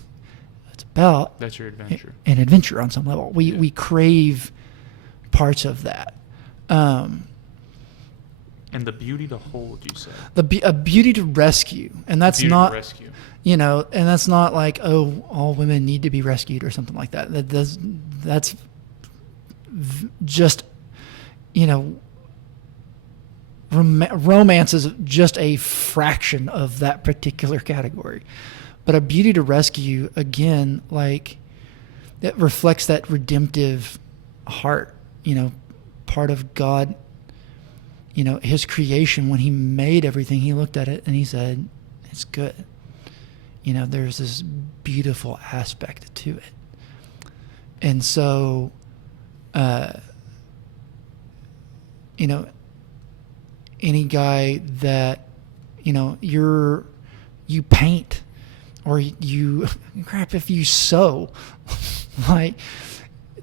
it's about... That's your adventure. An adventure on some level. We crave parts of that. And the beauty to hold, you said. A beauty to rescue. And that's not... rescue. And that's not like, oh, all women need to be rescued or something like that. That's just, romance is just a fraction of that particular category. But a beauty to rescue, again, it reflects that redemptive heart, part of God, his creation. When he made everything, he looked at it and he said, it's good. There's this beautiful aspect to it. And so, any guy that, you paint or if you sew,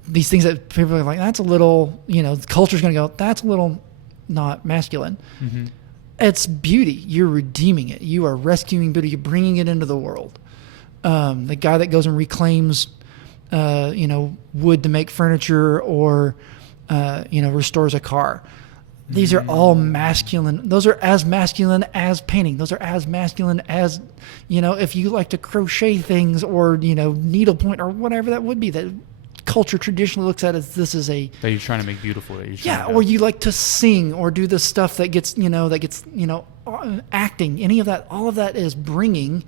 these things that people are like, that's a little, the culture's going to go, that's a little not masculine. Mm-hmm. It's beauty. You're redeeming it. You are rescuing beauty. You're bringing it into the world. The guy that goes and reclaims, wood to make furniture or, restores a car. These are all masculine. Those are as masculine as painting. Those are as masculine as, if you like to crochet things or, needlepoint or whatever that would be. That culture traditionally looks at as this is a that you're trying to make beautiful. or you like to sing or do the stuff that gets acting. Any of that, all of that is bringing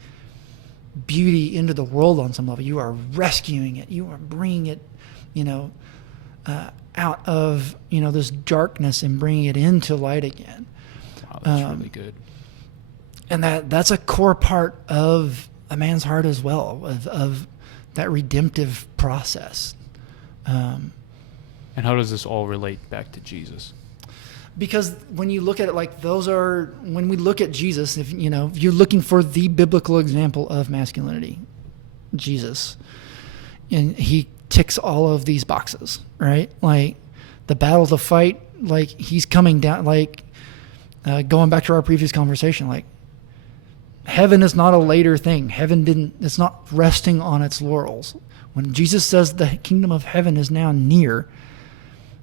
beauty into the world on some level. You are rescuing it. You are bringing it, out of this darkness and bringing it into light again. Wow, that's really good. And that's a core part of a man's heart as well, of that redemptive process. And how does this all relate back to Jesus? Because when you look at it, when we look at Jesus, if you're looking for the biblical example of masculinity, Jesus, and he ticks all of these boxes, right? Like the battle to fight, like he's coming down, like going back to our previous conversation, like heaven is not a later thing. It's not resting on its laurels. When Jesus says the kingdom of heaven is now near,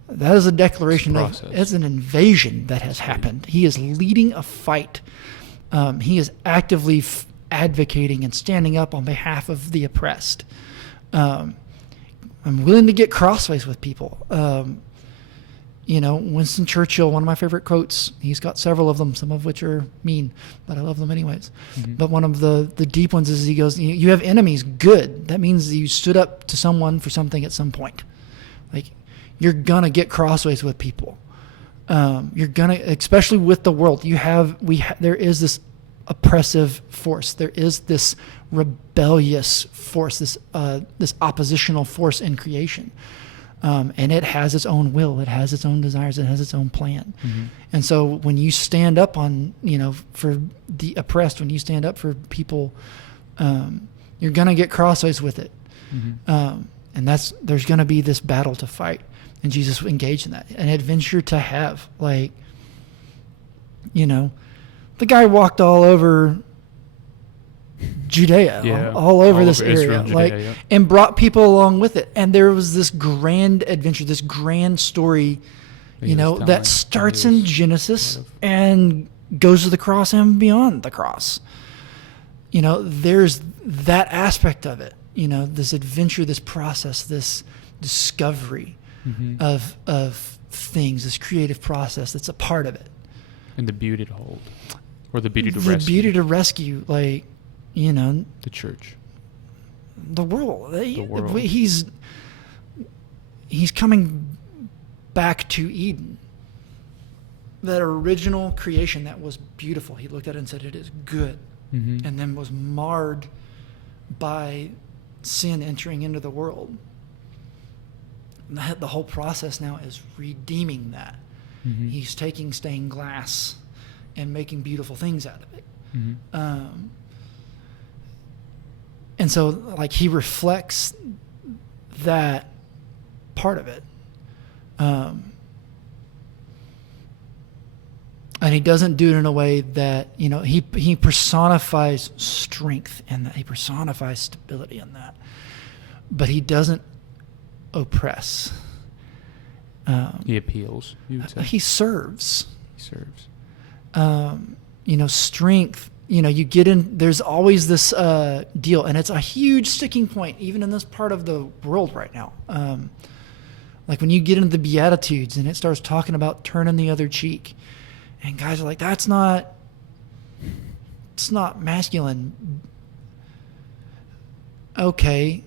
that is a declaration it's an invasion that has happened. He is leading a fight. He is actively advocating and standing up on behalf of the oppressed. I'm willing to get crossways with people. Winston Churchill, one of my favorite quotes, he's got several of them, some of which are mean, but I love them anyways. Mm-hmm. But one of the deep ones is he goes, you have enemies, good. That means you stood up to someone for something at some point. Like, you're going to get crossways with people. You're going to, especially with the world, there is this oppressive force. There is this rebellious force, this oppositional force in creation. And it has its own will. It has its own desires. It has its own plan. Mm-hmm. And so when you stand up for the oppressed, when you stand up for people, you're going to get crossways with it. Mm-hmm. And there's going to be this battle to fight. And Jesus engaged in that. An adventure to have. Like, the guy walked all over Judea, all over this area, Judea, and brought people along with it. And there was this grand adventure, this grand story, that starts in Genesis and goes to the cross and beyond the cross. There's that aspect of it, this adventure, this process, this discovery of things, this creative process that's a part of it. And the beauty to hold, or the beauty to rescue. The beauty to rescue, the church, the world. He's coming back to Eden, that original creation that was beautiful. He looked at it and said, "It is good," and then was marred by sin entering into the world. And the whole process now is redeeming that. Mm-hmm. He's taking stained glass and making beautiful things out of it. Mm-hmm. And so, he reflects that part of it. And he doesn't do it in a way that, he personifies strength and that he personifies stability in that. But he doesn't oppress. He appeals. He serves. Strength. You get in. There's always this deal, and it's a huge sticking point, even in this part of the world right now. When you get into the Beatitudes, and it starts talking about turning the other cheek, and guys are like, "It's not masculine." Okay.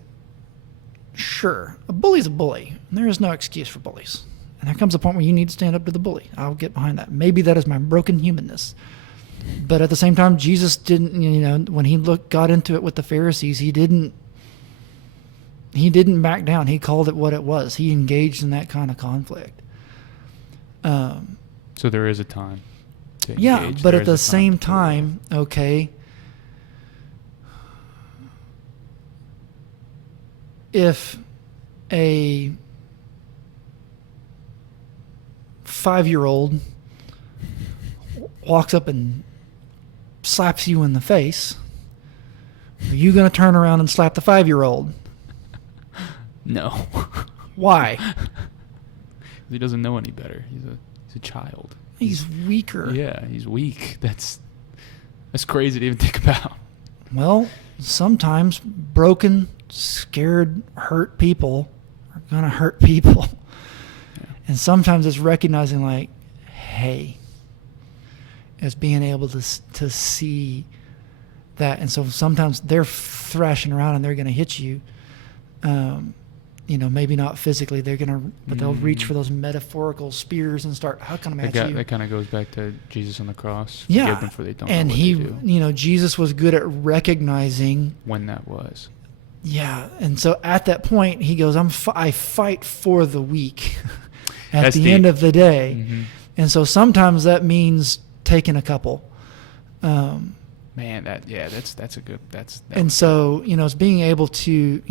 Sure, a bully's a bully, and there is no excuse for bullies. And there comes a point where you need to stand up to the bully. I'll get behind that. Maybe that is my broken humanness. But at the same time, Jesus didn't, when he got into it with the Pharisees, he didn't back down. He called it what it was. He engaged in that kind of conflict. So there is a time to engage. Yeah, but at the same time, okay, if a 5-year-old walks up and slaps you in the face, are you going to turn around and slap the 5-year-old? No. Why? He doesn't know any better. He's a child. He's weaker. Yeah, he's weak. That's crazy to even think about. Well, sometimes broken, scared, hurt people are going to hurt people. Yeah. And sometimes it's recognizing like, hey, it's being able to see that. And so sometimes they're thrashing around and they're going to hit you. Maybe not physically, but they'll reach for those metaphorical spears and start hucking them at you. That kind of goes back to Jesus on the cross. Yeah. Forgive them for they don't and know what he, they do. Jesus was good at recognizing when that was. Yeah. And so at that point, he goes, I fight for the weak at That's the deep. end of the day. Mm-hmm. And so sometimes that means taking a couple. Man, that's a good, and so, it's being able to,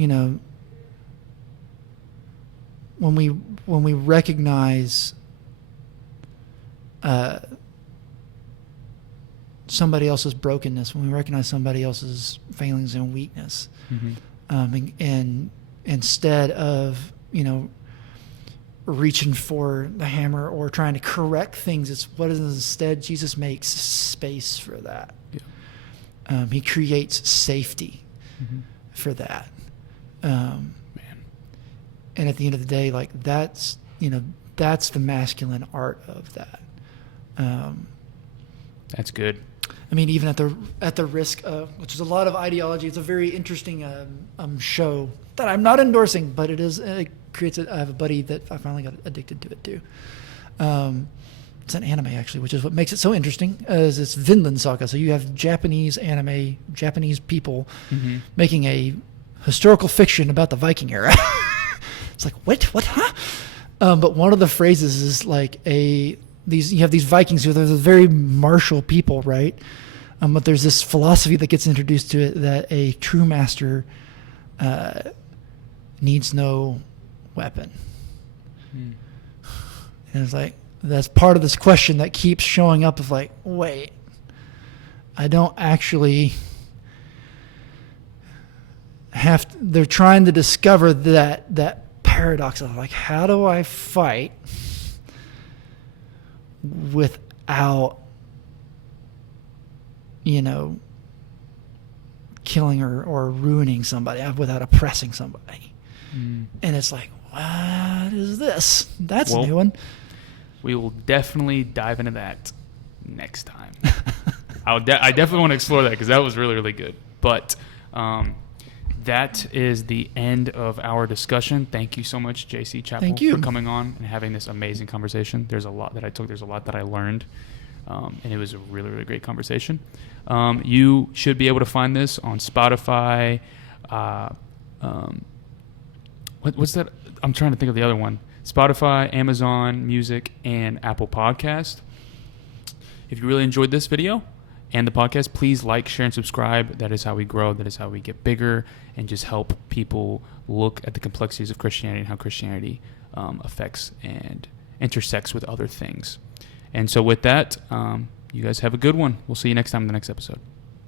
when we recognize somebody else's brokenness, when we recognize somebody else's failings and weakness, and instead of reaching for the hammer or trying to correct things, it's what is instead Jesus makes space for that. Yeah. He creates safety for that. Man. And at the end of the day, like that's the masculine art of that. That's good. I mean, even at the risk of, which is a lot of ideology, it's a very interesting show that I'm not endorsing, but it is. It creates. I have a buddy that I finally got addicted to it too. It's an anime actually, which is what makes it so interesting. Is it's Vinland Saga, so you have Japanese anime, Japanese people making a historical fiction about the Viking era. It's like what, huh? But one of the phrases is like you have these Vikings who are very martial people, right? But there's this philosophy that gets introduced to it that a true master needs no weapon. And it's like, that's part of this question that keeps showing up of like, wait, I don't actually have to, they're trying to discover that paradox of like, how do I fight without killing or ruining somebody, without oppressing somebody. And it's like, what is this? That's a new one. We will definitely dive into that next time. I definitely want to explore that because that was really, really good. But that is the end of our discussion. Thank you so much, JC Chapel, for coming on and having this amazing conversation. There's a lot that I took. There's a lot that I learned. And it was a really, really great conversation. You should be able to find this on Spotify. What's that? I'm trying to think of the other one. Spotify, Amazon Music, and Apple Podcast. If you really enjoyed this video and the podcast, please like, share, and subscribe. That is how we grow. That is how we get bigger and just help people look at the complexities of Christianity and how Christianity affects and intersects with other things. And so with that, you guys have a good one. We'll see you next time in the next episode.